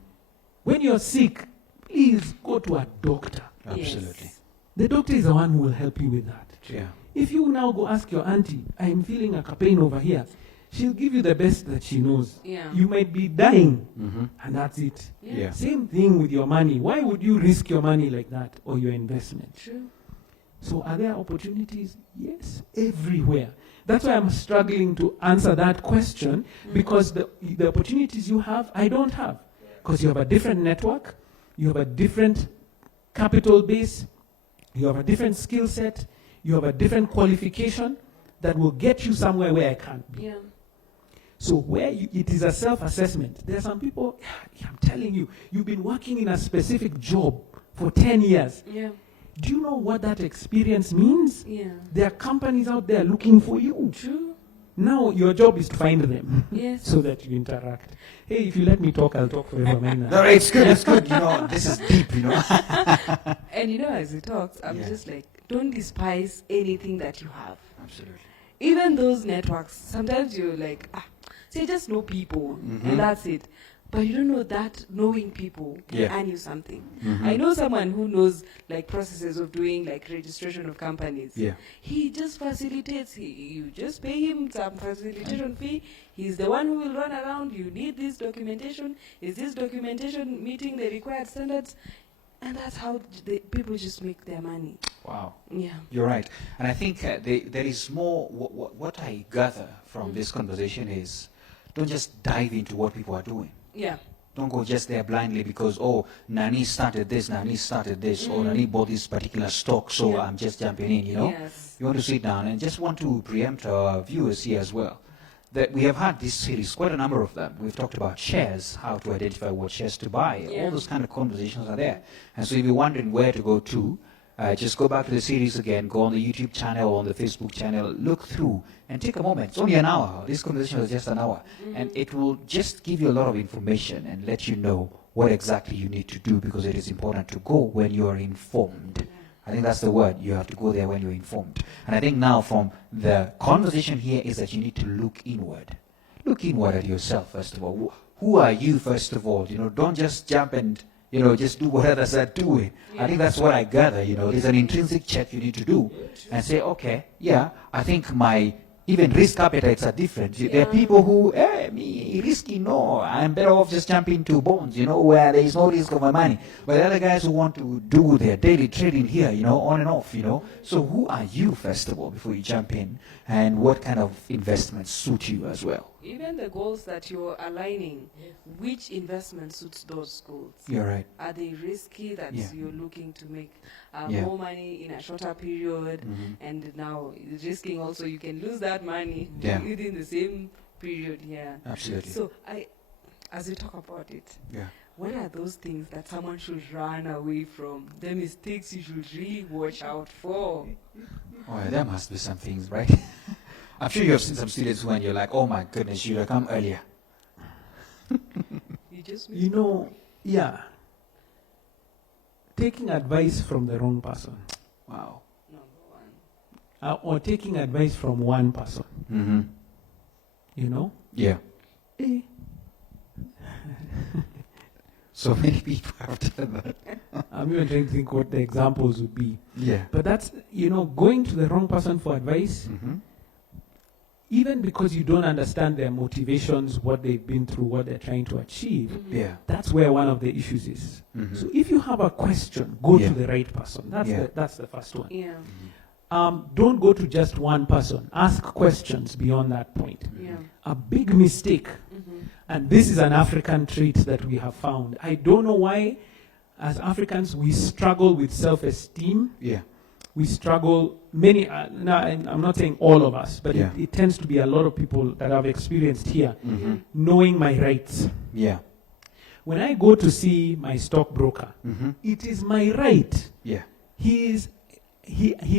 When you're sick, please go to a doctor. Absolutely. Yes. The doctor is the one who will help you with that. Yeah. If you now go ask your auntie, I'm feeling a pain over here, she'll give you the best that she knows. Yeah. You might be dying, Mhm. and that's it. Yeah. Same thing with your money. Why would you risk your money like that, or your investment? True. So are there opportunities? Yes, everywhere. That's why I'm struggling to answer that question, because the opportunities you have, I don't have. Because you have a different network, you have a different capital base, you have a different skill set, you have a different qualification that will get you somewhere where I can't be. Yeah. So it is a self-assessment. There are some people, I'm telling you, you've been working in a specific job for 10 years. Yeah. Do you know what that experience means? Yeah. There are companies out there looking for you. True. Now your job is to find them Yes. so that you interact. Hey, if you let me talk, I'll talk forever. Maina. No, it's good. It's good. This is deep. And as he talks, I'm Yeah. just like, don't despise anything that you have. Absolutely. Even those networks, sometimes you're like, say just know people, Mhm. and that's it. But you don't know that knowing people can Yeah. earn you something. Mhm. I know someone who knows like processes of doing like registration of companies. Yeah. He just facilitates. You just pay him some facilitation fee. He's the one who will run around. You need this documentation. Is this documentation meeting the required standards? And that's how people just make their money. Wow. Yeah. You're right. And I think there is more. What I gather from this conversation is, don't just dive into what people are doing. Yeah. Don't go just there blindly because, Nani started this, or Nani bought this particular stock, so Yeah. I'm just jumping in, Yes. You want to sit down and just want to preempt our viewers here as well. That we have had this series, quite a number of them. We've talked about shares, how to identify what shares to buy. Yeah. All those kind of conversations are there. And so if you're wondering where to go to, just go back to the series again, go on the YouTube channel or on the Facebook channel, look through and take a moment. It's only an hour. This conversation is just an hour. And it will just give you a lot of information and let you know what exactly you need to do, because it is important to go when you are informed. I think that's the word. You have to go there when you're informed. And I think now from the conversation here is that you need to look inward. Look inward at yourself, first of all. Who are you, first of all? Don't just jump and, just do what others are doing. I think that's what I gather, There's an intrinsic check you need to do and say, okay, yeah, I think my even risk appetites are different. There are people who, me, risky, no, I'm better off just jumping to bonds, where there is no risk of my money. But the other guys who want to do their daily trading here, on and off, So who are you, first of all, before you jump in? And what kind of investments suit you as well? Even the goals that you're aligning, which investment suits those goals? You're right. Are they risky that Yeah. you're looking to make Yeah. more money in a shorter period? Mhm. And now risking also, you can lose that money Yeah. within the same period. Yeah. Absolutely. So as we talk about it, Yeah. what are those things that someone should run away from? The mistakes you should really watch out for. Oh, yeah, there must be some things, right? I'm sure you have seen some students when you're like, oh my goodness, you should have come earlier. You just You know, yeah. Taking advice from the wrong person. Wow. number one. Or taking advice from one person. Mm-hmm. You know? Yeah. Eh. So many people have done that. I'm even trying to think what the examples would be. Yeah. But that's, going to the wrong person for advice, Mm-hmm. even because you don't understand their motivations, what they've been through, what they're trying to achieve, Yeah. that's where one of the issues is. Mm-hmm. So if you have a question, go Yeah. to the right person. That's, Yeah. that's the first one. Yeah. Don't go to just one person. Ask questions beyond that point. Yeah. A big mistake, and this is an African trait that we have found. I don't know why, as Africans, we struggle with self-esteem. Yeah. We struggle, many, now I'm not saying all of us, but Yeah. it tends to be a lot of people that I've experienced here, Mm-hmm. knowing my rights. Yeah. When I go to see my stockbroker, Mm-hmm. it is my right. Yeah. He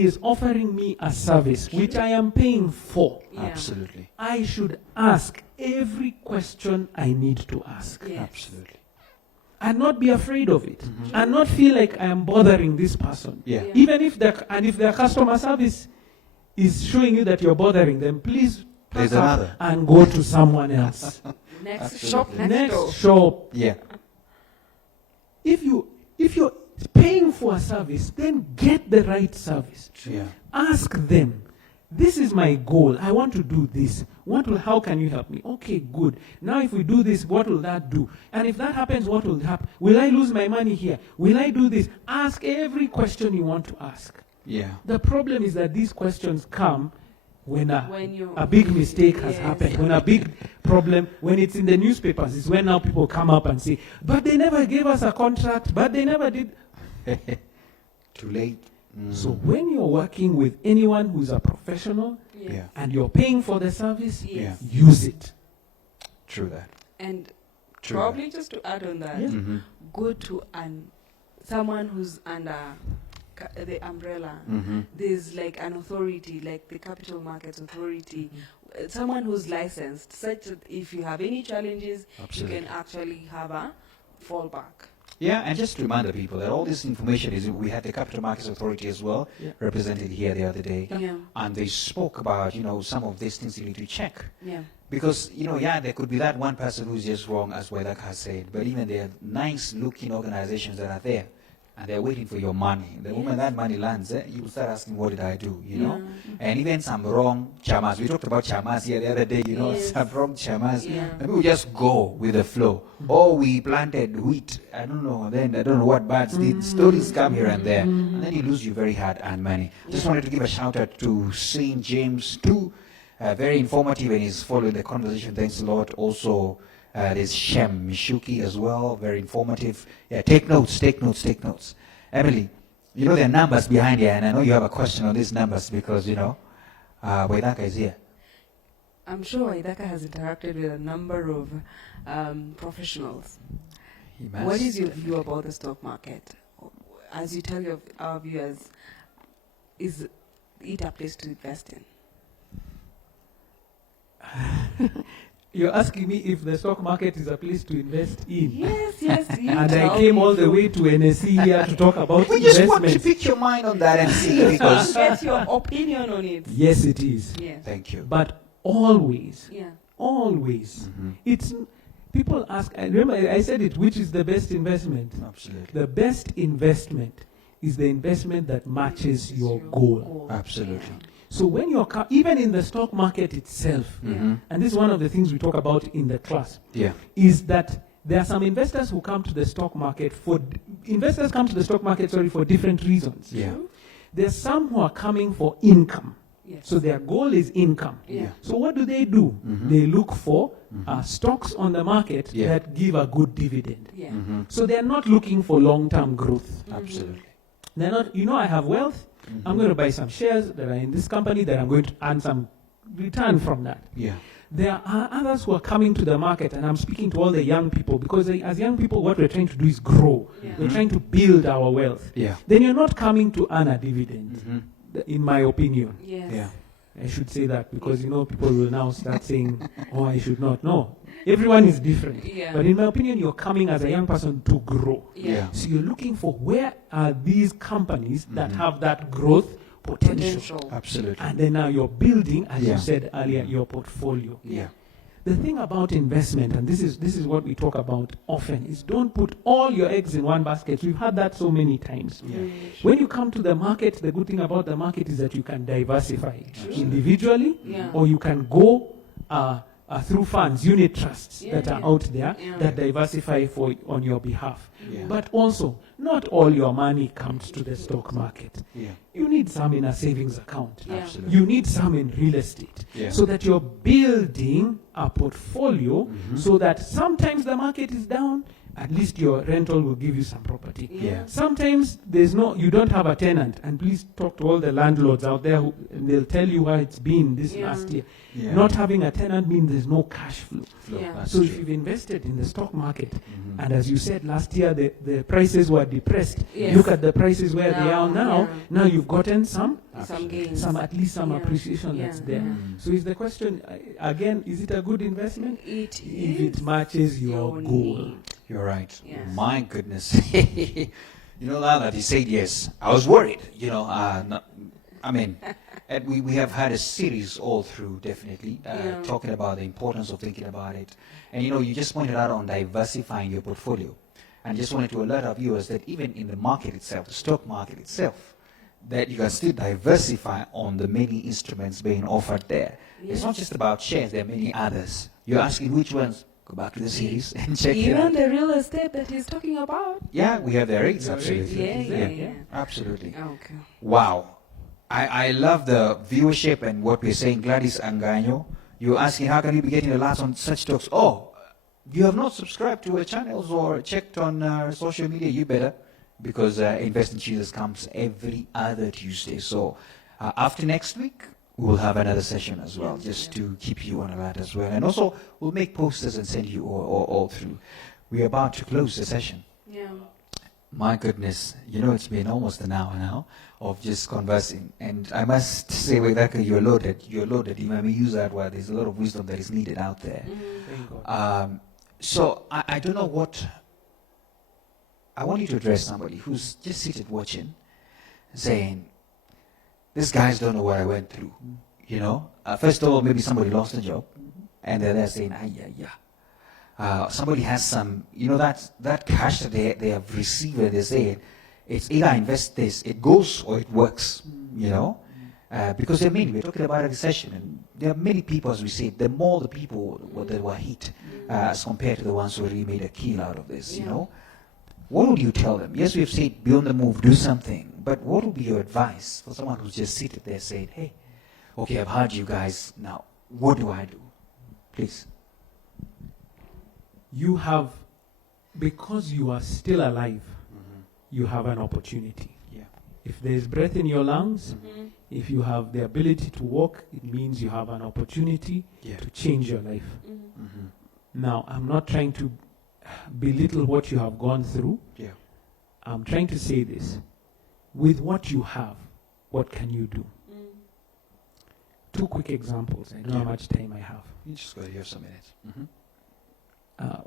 is offering me a service which I am paying for. Yeah. Absolutely. I should ask every question I need to ask. Yes. Absolutely. And not be afraid of it. Mhm. And not feel like I am bothering this person. Yeah. Yeah. Even if if their customer service is showing you that you're bothering them, please There's pack up another. and go to someone else. Next Absolutely. shop next door. Next shop. Yeah. If you're paying for a service, then get the right service. Yeah. Ask them, this is my goal. I want to do this. How can you help me? Okay, good. Now if we do this, what will that do? And if that happens, what will happen? Will I lose my money here? Will I do this? Ask every question you want to ask. Yeah. The problem is that these questions come when When a big mistake has Yes. happened, when a big problem, when it's in the newspapers, is when now people come up and say, but they never gave us a contract, but they never did. Too late. Mm. So when you're working with anyone who's a professional Yeah. and you're paying for the service, Yes. use it. True that. And True. probably just to add on that, Yeah. Mm-hmm. go to someone who's under the umbrella. Mm-hmm. There's like an authority, like the Capital Markets Authority, someone who's licensed, such that if you have any challenges, Absolutely. you can actually have a fallback. Yeah, and just to remind the people that all this information is, we had the Capital Markets Authority as well, Yeah. represented here the other day, Yeah. and they spoke about, some of these things you need to check. Yeah. Because, there could be that one person who's just wrong, as Waithaka has said, but even there are nice-looking organizations that are there, and they're waiting for your money. The moment that money lands, you start asking, what did I do, Yeah. And even some wrong chamas. We talked about chamas here the other day, Yes. some wrong chamas. Yeah. Maybe we just go with the flow. Or we planted wheat, I don't know, then I don't know what bad stories come here and there. And then you lose your very hard-earned money. Just Yeah. wanted to give a shout-out to St. James too. Very informative, and he's following the conversation. Thanks a lot. Also, there's Shem Mishuki as well. Very informative. Yeah, take notes. Emily, there are numbers behind here, and I know you have a question on these numbers because, Waithaka is here. I'm sure Waithaka has interacted with a number of professionals. He must. What is your view about the stock market? As you tell our viewers, is it a place to invest in? You're asking me if the stock market is a place to invest in. Yes, you And I tell came me all the so. way to NSE here to talk about We just want to investments. pick your mind on that and see because. Get your opinion on it. Yes, it is. Yes. Thank you. But always, Yeah. always, Mhm. it's people ask. I remember I said it. Which is the best investment? Absolutely. The best investment is the investment that matches your goal. Absolutely. So when you're even in the stock market itself, Mhm. and this is one of the things we talk about in the class, Yeah. is that there are some investors who come to the stock market for different reasons. Yeah. There's some who are coming for income. Yes. So their goal is income. Yeah. So what do? Mhm. They look for Mhm. stocks on the market Yeah. that give a good dividend. Yeah. Mhm. So they're not looking for long-term growth. Absolutely. They're not, I have wealth. I'm going to buy some shares that are in this company that I'm going to earn some return from that. Yeah. There are others who are coming to the market, and I'm speaking to all the young people, because as young people, what we're trying to do is grow. Yeah. We're trying to build our wealth. Yeah. Then you're not coming to earn a dividend, in my opinion. Yes. Yeah. I should say that because, people will now start saying, oh, I should not. No, everyone is different. Yeah. But in my opinion, you're coming as a young person to grow. Yeah. So you're looking for where are these companies that have that growth potential. Absolutely. And then now you're building, as Yeah. you said earlier, your portfolio. Yeah. The thing about investment, and this is what we talk about often, is don't put all your eggs in one basket. We've had that so many times. Yeah. When you come to the market, the good thing about the market is that you can diversify individually, Yeah. or you can go through funds, unit trusts Yeah, that are yeah. out there Yeah. that diversify on your behalf. Yeah. But also, not all your money comes to the stock market. Yeah. You need some in a savings account. Yeah. Absolutely. You need some in real estate. Yeah. So that you're building a portfolio so that sometimes the market is down, at least your rental will give you some property. Yeah. Sometimes you don't have a tenant, and please talk to all the landlords out there and they'll tell you how it's been this Yeah. last year. Yeah. Not having a tenant means there's no cash flow. Yeah. That's So true. if you've invested in the stock market, and as you said last year, the prices were depressed. Yes. Look at the prices where they are now. Yeah. Now you've gotten some Some gains. at least some Yeah. appreciation Yeah. that's there. Mm. So is the question, again, is it a good investment? It If is it matches your goal. need. You're right. Yes. My goodness. Now that he said yes, I was worried. And we have had a series all through, definitely, Yeah. talking about the importance of thinking about it. And you just pointed out on diversifying your portfolio. And just wanted to alert our viewers that even in the market itself, the stock market itself, that you can still diversify on the many instruments being offered there. It's not just about shares, there are many others. You're asking which ones? Go back to the series and check it out. Even the real estate that he's talking about. Yeah, we have the rates, The absolutely. rates. Yeah. Absolutely. Okay. Wow. I love the viewership and what we're saying. Gladys Anganyo, you're asking how can you be getting alerts on such talks? Oh, you have not subscribed to our channels or checked on social media, you better, because Invest in Jesus comes every other Tuesday. So after next week, we'll have another session as well, just to keep you on alert as well. And also, we'll make posters and send you all through. We're about to close the session. Yeah. My goodness, it's been almost an hour now of just conversing. And I must say, Waithaka, you're loaded. You're loaded. You may use that word. There's a lot of wisdom that is needed out there. Thank God. So I don't know what... I want you to address somebody who's just seated watching, saying, these guys don't know what I went through. First of all, maybe somebody lost a job, and they're there saying, somebody has some, that cash that they have received, and they say, it's either invest this, it goes or it works, because we're talking about a recession, and there are many people, as we said, the more the people that were hit, as compared to the ones who really made a kill out of this, What would you tell them? Yes, we've said, be on the move, do something, but what would be your advice for someone who's just seated there saying, hey, okay, I've heard you guys, now, what do I do? Please. You have, because you are still alive, you have an opportunity. Yeah. If there is breath in your lungs, Mhm. if you have the ability to walk, it means you have an opportunity Yeah. to change your life. Mhm. Now, I'm not trying to belittle what you have gone through. Yeah. I'm trying to say this. With what you have, what can you do? Mm. Two quick examples. I don't know how much time I have. You just got to have some minutes.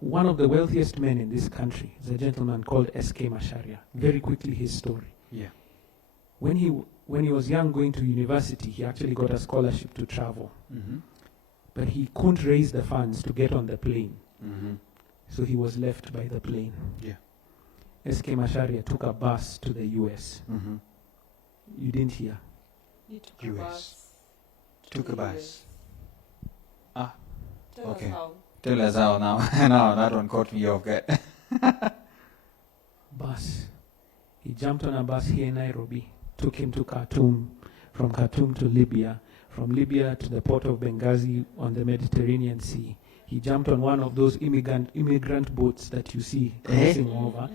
One of the wealthiest men in this country is a gentleman called S.K. Masharia. Very quickly, his story. Yeah. When he was young, going to university, he actually got a scholarship to travel. But he couldn't raise the funds to get on the plane. So he was left by the plane. Yeah. S.K. Masharia took a bus to the U.S. You didn't hear? You took US. a bus. Took a bus. Ah, Tell okay. us how. Tell us how now. No, that one caught me off guard. Bus. He jumped on a bus here in Nairobi, took him to Khartoum, from Khartoum to Libya, from Libya to the port of Benghazi on the Mediterranean Sea. He jumped on one of those immigrant boats that you see crossing over.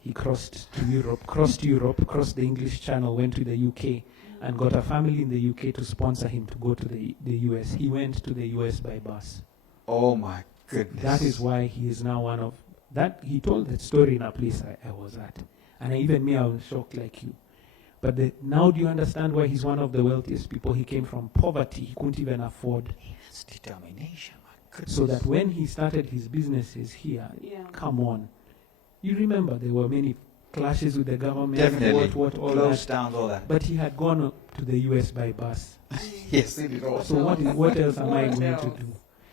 He crossed Europe, crossed the English Channel, went to the UK, and got a family in the UK to sponsor him to go to the US. He went to the US by bus. Oh my goodness. That is why he is now one of that. He told that story in a place I was at, and even me, I was shocked like you. But now do you understand why he's one of the wealthiest people? He came from poverty. He couldn't even afford. It's determination, my goodness. So that when he started his businesses here, come on. You remember there were many clashes with the government. Definitely. What, all Closed that. down, all that. But he had gone up to the US by bus. Yes, it did all. So what else am I What going else? to do?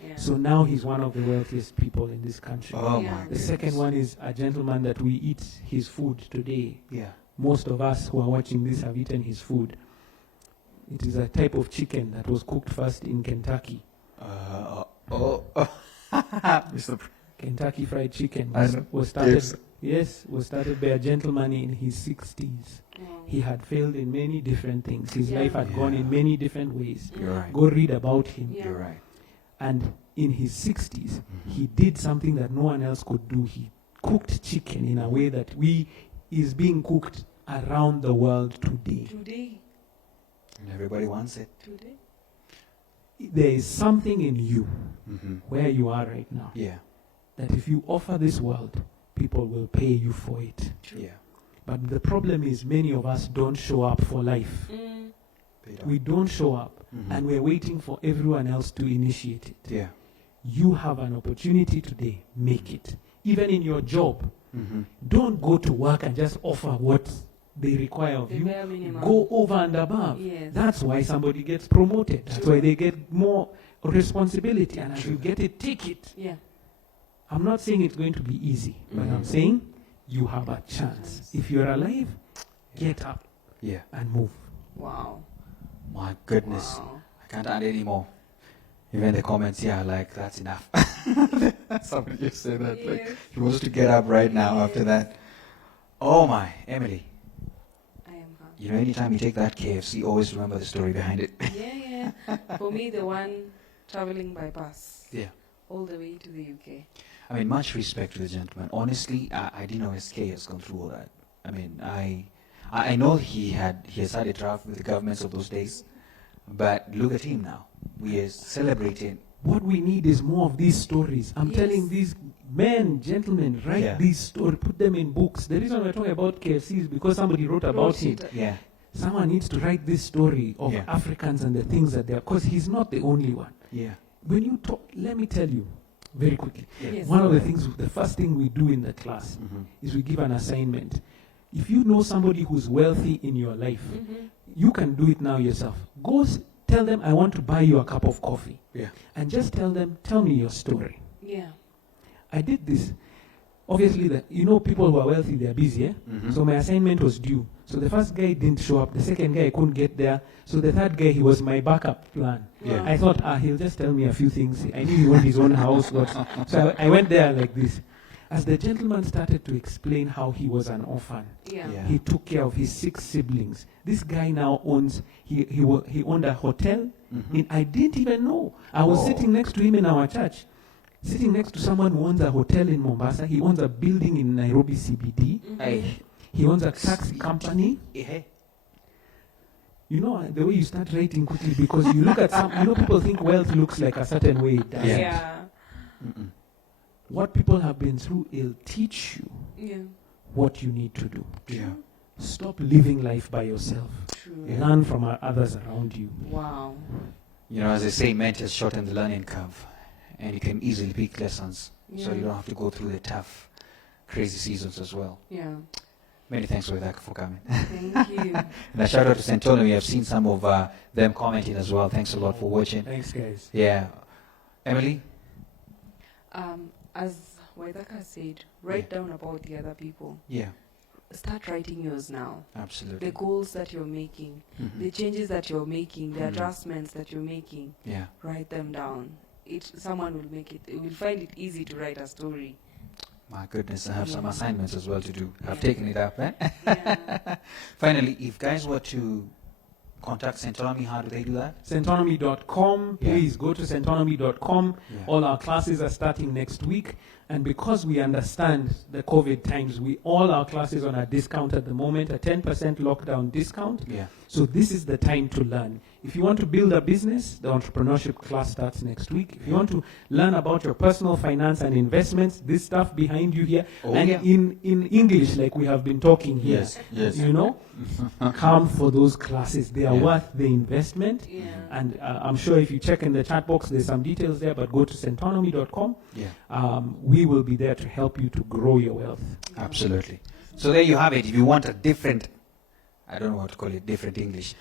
Yeah. So now he's one of the wealthiest people in this country. Oh Yeah. my The goodness. second one is a gentleman that we eat his food today. Yeah. Most of us who are watching this have eaten his food. It is a type of chicken that was cooked first in Kentucky. Mr. Kentucky Fried Chicken I know. was started. Yes. Yes, was started by a gentleman in his 60s. Wow. He had failed in many different things. His Yeah. life had gone in Yeah. many different ways. You're right. Go read about him. Yeah. You're right. And in his 60s, Mhm. he did something that no one else could do. He cooked chicken in a way that is being cooked around the world today. Today. And everybody wants it. Today. There is something in you Mm-hmm. where you are right now Yeah. that if you offer this world, people will pay you for it. Yeah. But the problem is many of us don't show up for life. They don't. We don't show up, Mhm. and we're waiting for everyone else to initiate it. Yeah. You have an opportunity today, make it. Even in your job, Mm-hmm. don't go to work and just offer what they require of The you. bare minimum. Go over and above. Yes. That's why somebody gets promoted. That's why they get more responsibility. And as you get it, take it. Yeah. I'm not saying it's going to be easy, but I'm Mhm. saying you have a chance. If you're alive, get up Yeah. and move. Wow. My goodness. Wow. I can't add any more. Even the comments here are like, that's enough. Somebody just said that. Like, Yes. he wants to get up right now after that. Oh my, Emily. I am happy. You know, anytime you take that KFC, always remember the story behind it. Yeah, yeah. For me, the one traveling by bus. Yeah. All the way to the UK. I mean, much respect to the gentleman. Honestly, I didn't know SK has gone through all that. I mean, I know he has had a draft with the governments of those days, but look at him now. We are celebrating. What we need is more of these stories. I'm Yes. telling these men, gentlemen, write Yeah. these stories, put them in books. The reason we're talking about KFC is because somebody wrote about him. Yeah. Someone needs to write this story of Yeah. Africans and the things that they're, because he's not the only one. Yeah. When you talk, let me tell you very quickly. Yes. One of the things, the first thing we do in the class Mm-hmm. is we give an assignment. If you know somebody who's wealthy in your life, you can do it now yourself. Go tell them, I want to buy you a cup of coffee. Yeah. And just tell them, tell me your story. Yeah. I did this. Obviously, people who are wealthy, they're busy. Eh? Mhm. So my assignment was due. So the first guy didn't show up. The second guy couldn't get there. So the third guy, he was my backup plan. Yeah. I thought, he'll just tell me a few things. I knew he owned his own house. So I went there like this. As the gentleman started to explain how he was an orphan, Yeah. Yeah. he took care of his 6 siblings. This guy now owns, he owned a hotel. Mhm. I didn't even know. I was Oh. sitting next to him in our church, sitting next to someone who owns a hotel in Mombasa. He owns a building in Nairobi CBD. Hey. He owns a taxi company. Hey. You know, the way you start writing quickly, because you look at people think wealth looks like a certain way. It doesn't. Yeah. Mm-mm. What people have been through, it'll teach you Yeah. what you need to do. Yeah. Stop living life by yourself. True. Yeah. Learn from others around you. Wow. You know, as they say, mentors shorten the learning curve, and you can easily pick lessons, so you don't have to go through the tough, crazy seasons as well. Yeah. Many thanks, Waithaka, for coming. Thank you. And a shout out to Centonomy. I've seen some of them commenting as well. Thanks a lot for watching. Thanks, guys. Yeah. Emily? As Waithaka said, write down about the other people. Yeah, Start writing yours now. absolutely. The goals that you're making, Mhm. the changes that you're making, the Mhm. adjustments that you're making. Yeah. Write them down. Someone will make it. Will find it easy to write a story. My goodness, I have some Yeah. assignments as well to do. I've Yeah. taken it up. Eh? Yeah. Finally, if guys were to contact Centonomy, how do they do that? Centonomy.com. Yeah. Please go to centonomy.com. Yeah. All our classes are starting next week. And because we understand the COVID times, all our classes on a discount at the moment, a 10% lockdown discount. Yeah. So this is the time to learn. If you want to build a business, the entrepreneurship class starts next week. If you want to learn about your personal finance and investments, this stuff behind you here, in English, like we have been talking here, you know, come for those classes. They are worth the investment. Yeah. And I'm sure if you check in the chat box, there's some details there, but go to centonomy.com. We will be there to help you to grow your wealth. Absolutely. So there you have it. If you want a different, I don't know what to call it, different English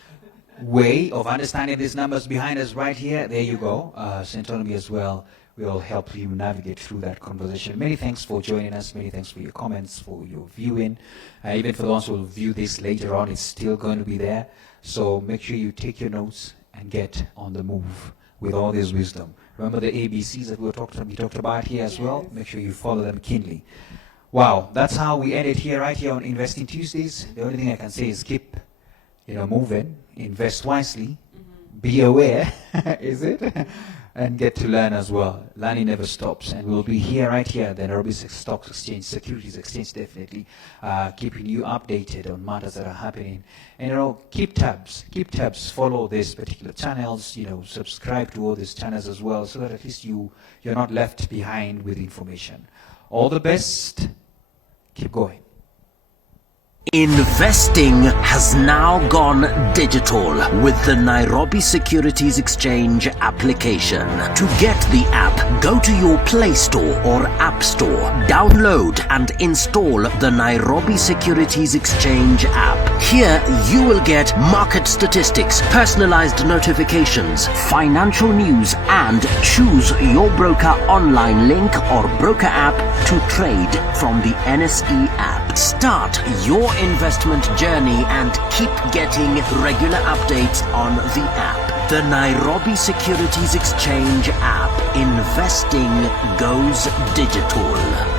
way of understanding these numbers behind us right here, there you go. Centonomy as well will help you navigate through that conversation. Many thanks for joining us. Many thanks for your comments, for your viewing. Even for the ones who will view this later on, it's still going to be there. So make sure you take your notes and get on the move with all this wisdom. Remember the ABCs that we talked about here as well? Make sure you follow them keenly. Wow, that's how we end it here, right here on Investing Tuesdays. The only thing I can say is keep, moving, invest wisely, be aware, is it? And get to learn as well. Learning never stops. And we'll be here, right here, the Nairobi Securities Exchange, definitely, keeping you updated on matters that are happening. And, keep tabs, follow these particular channels, subscribe to all these channels as well, so that at least you're not left behind with information. All the best. Keep going. Investing has now gone digital with the Nairobi Securities Exchange application. To get the app, go to your Play Store or App Store, download and install the Nairobi Securities Exchange app. Here you will get market statistics, personalized notifications, financial news, and choose your broker online link or broker app to trade from the NSE app. Start your investment journey and keep getting regular updates on the app. The Nairobi Securities Exchange app. Investing goes digital.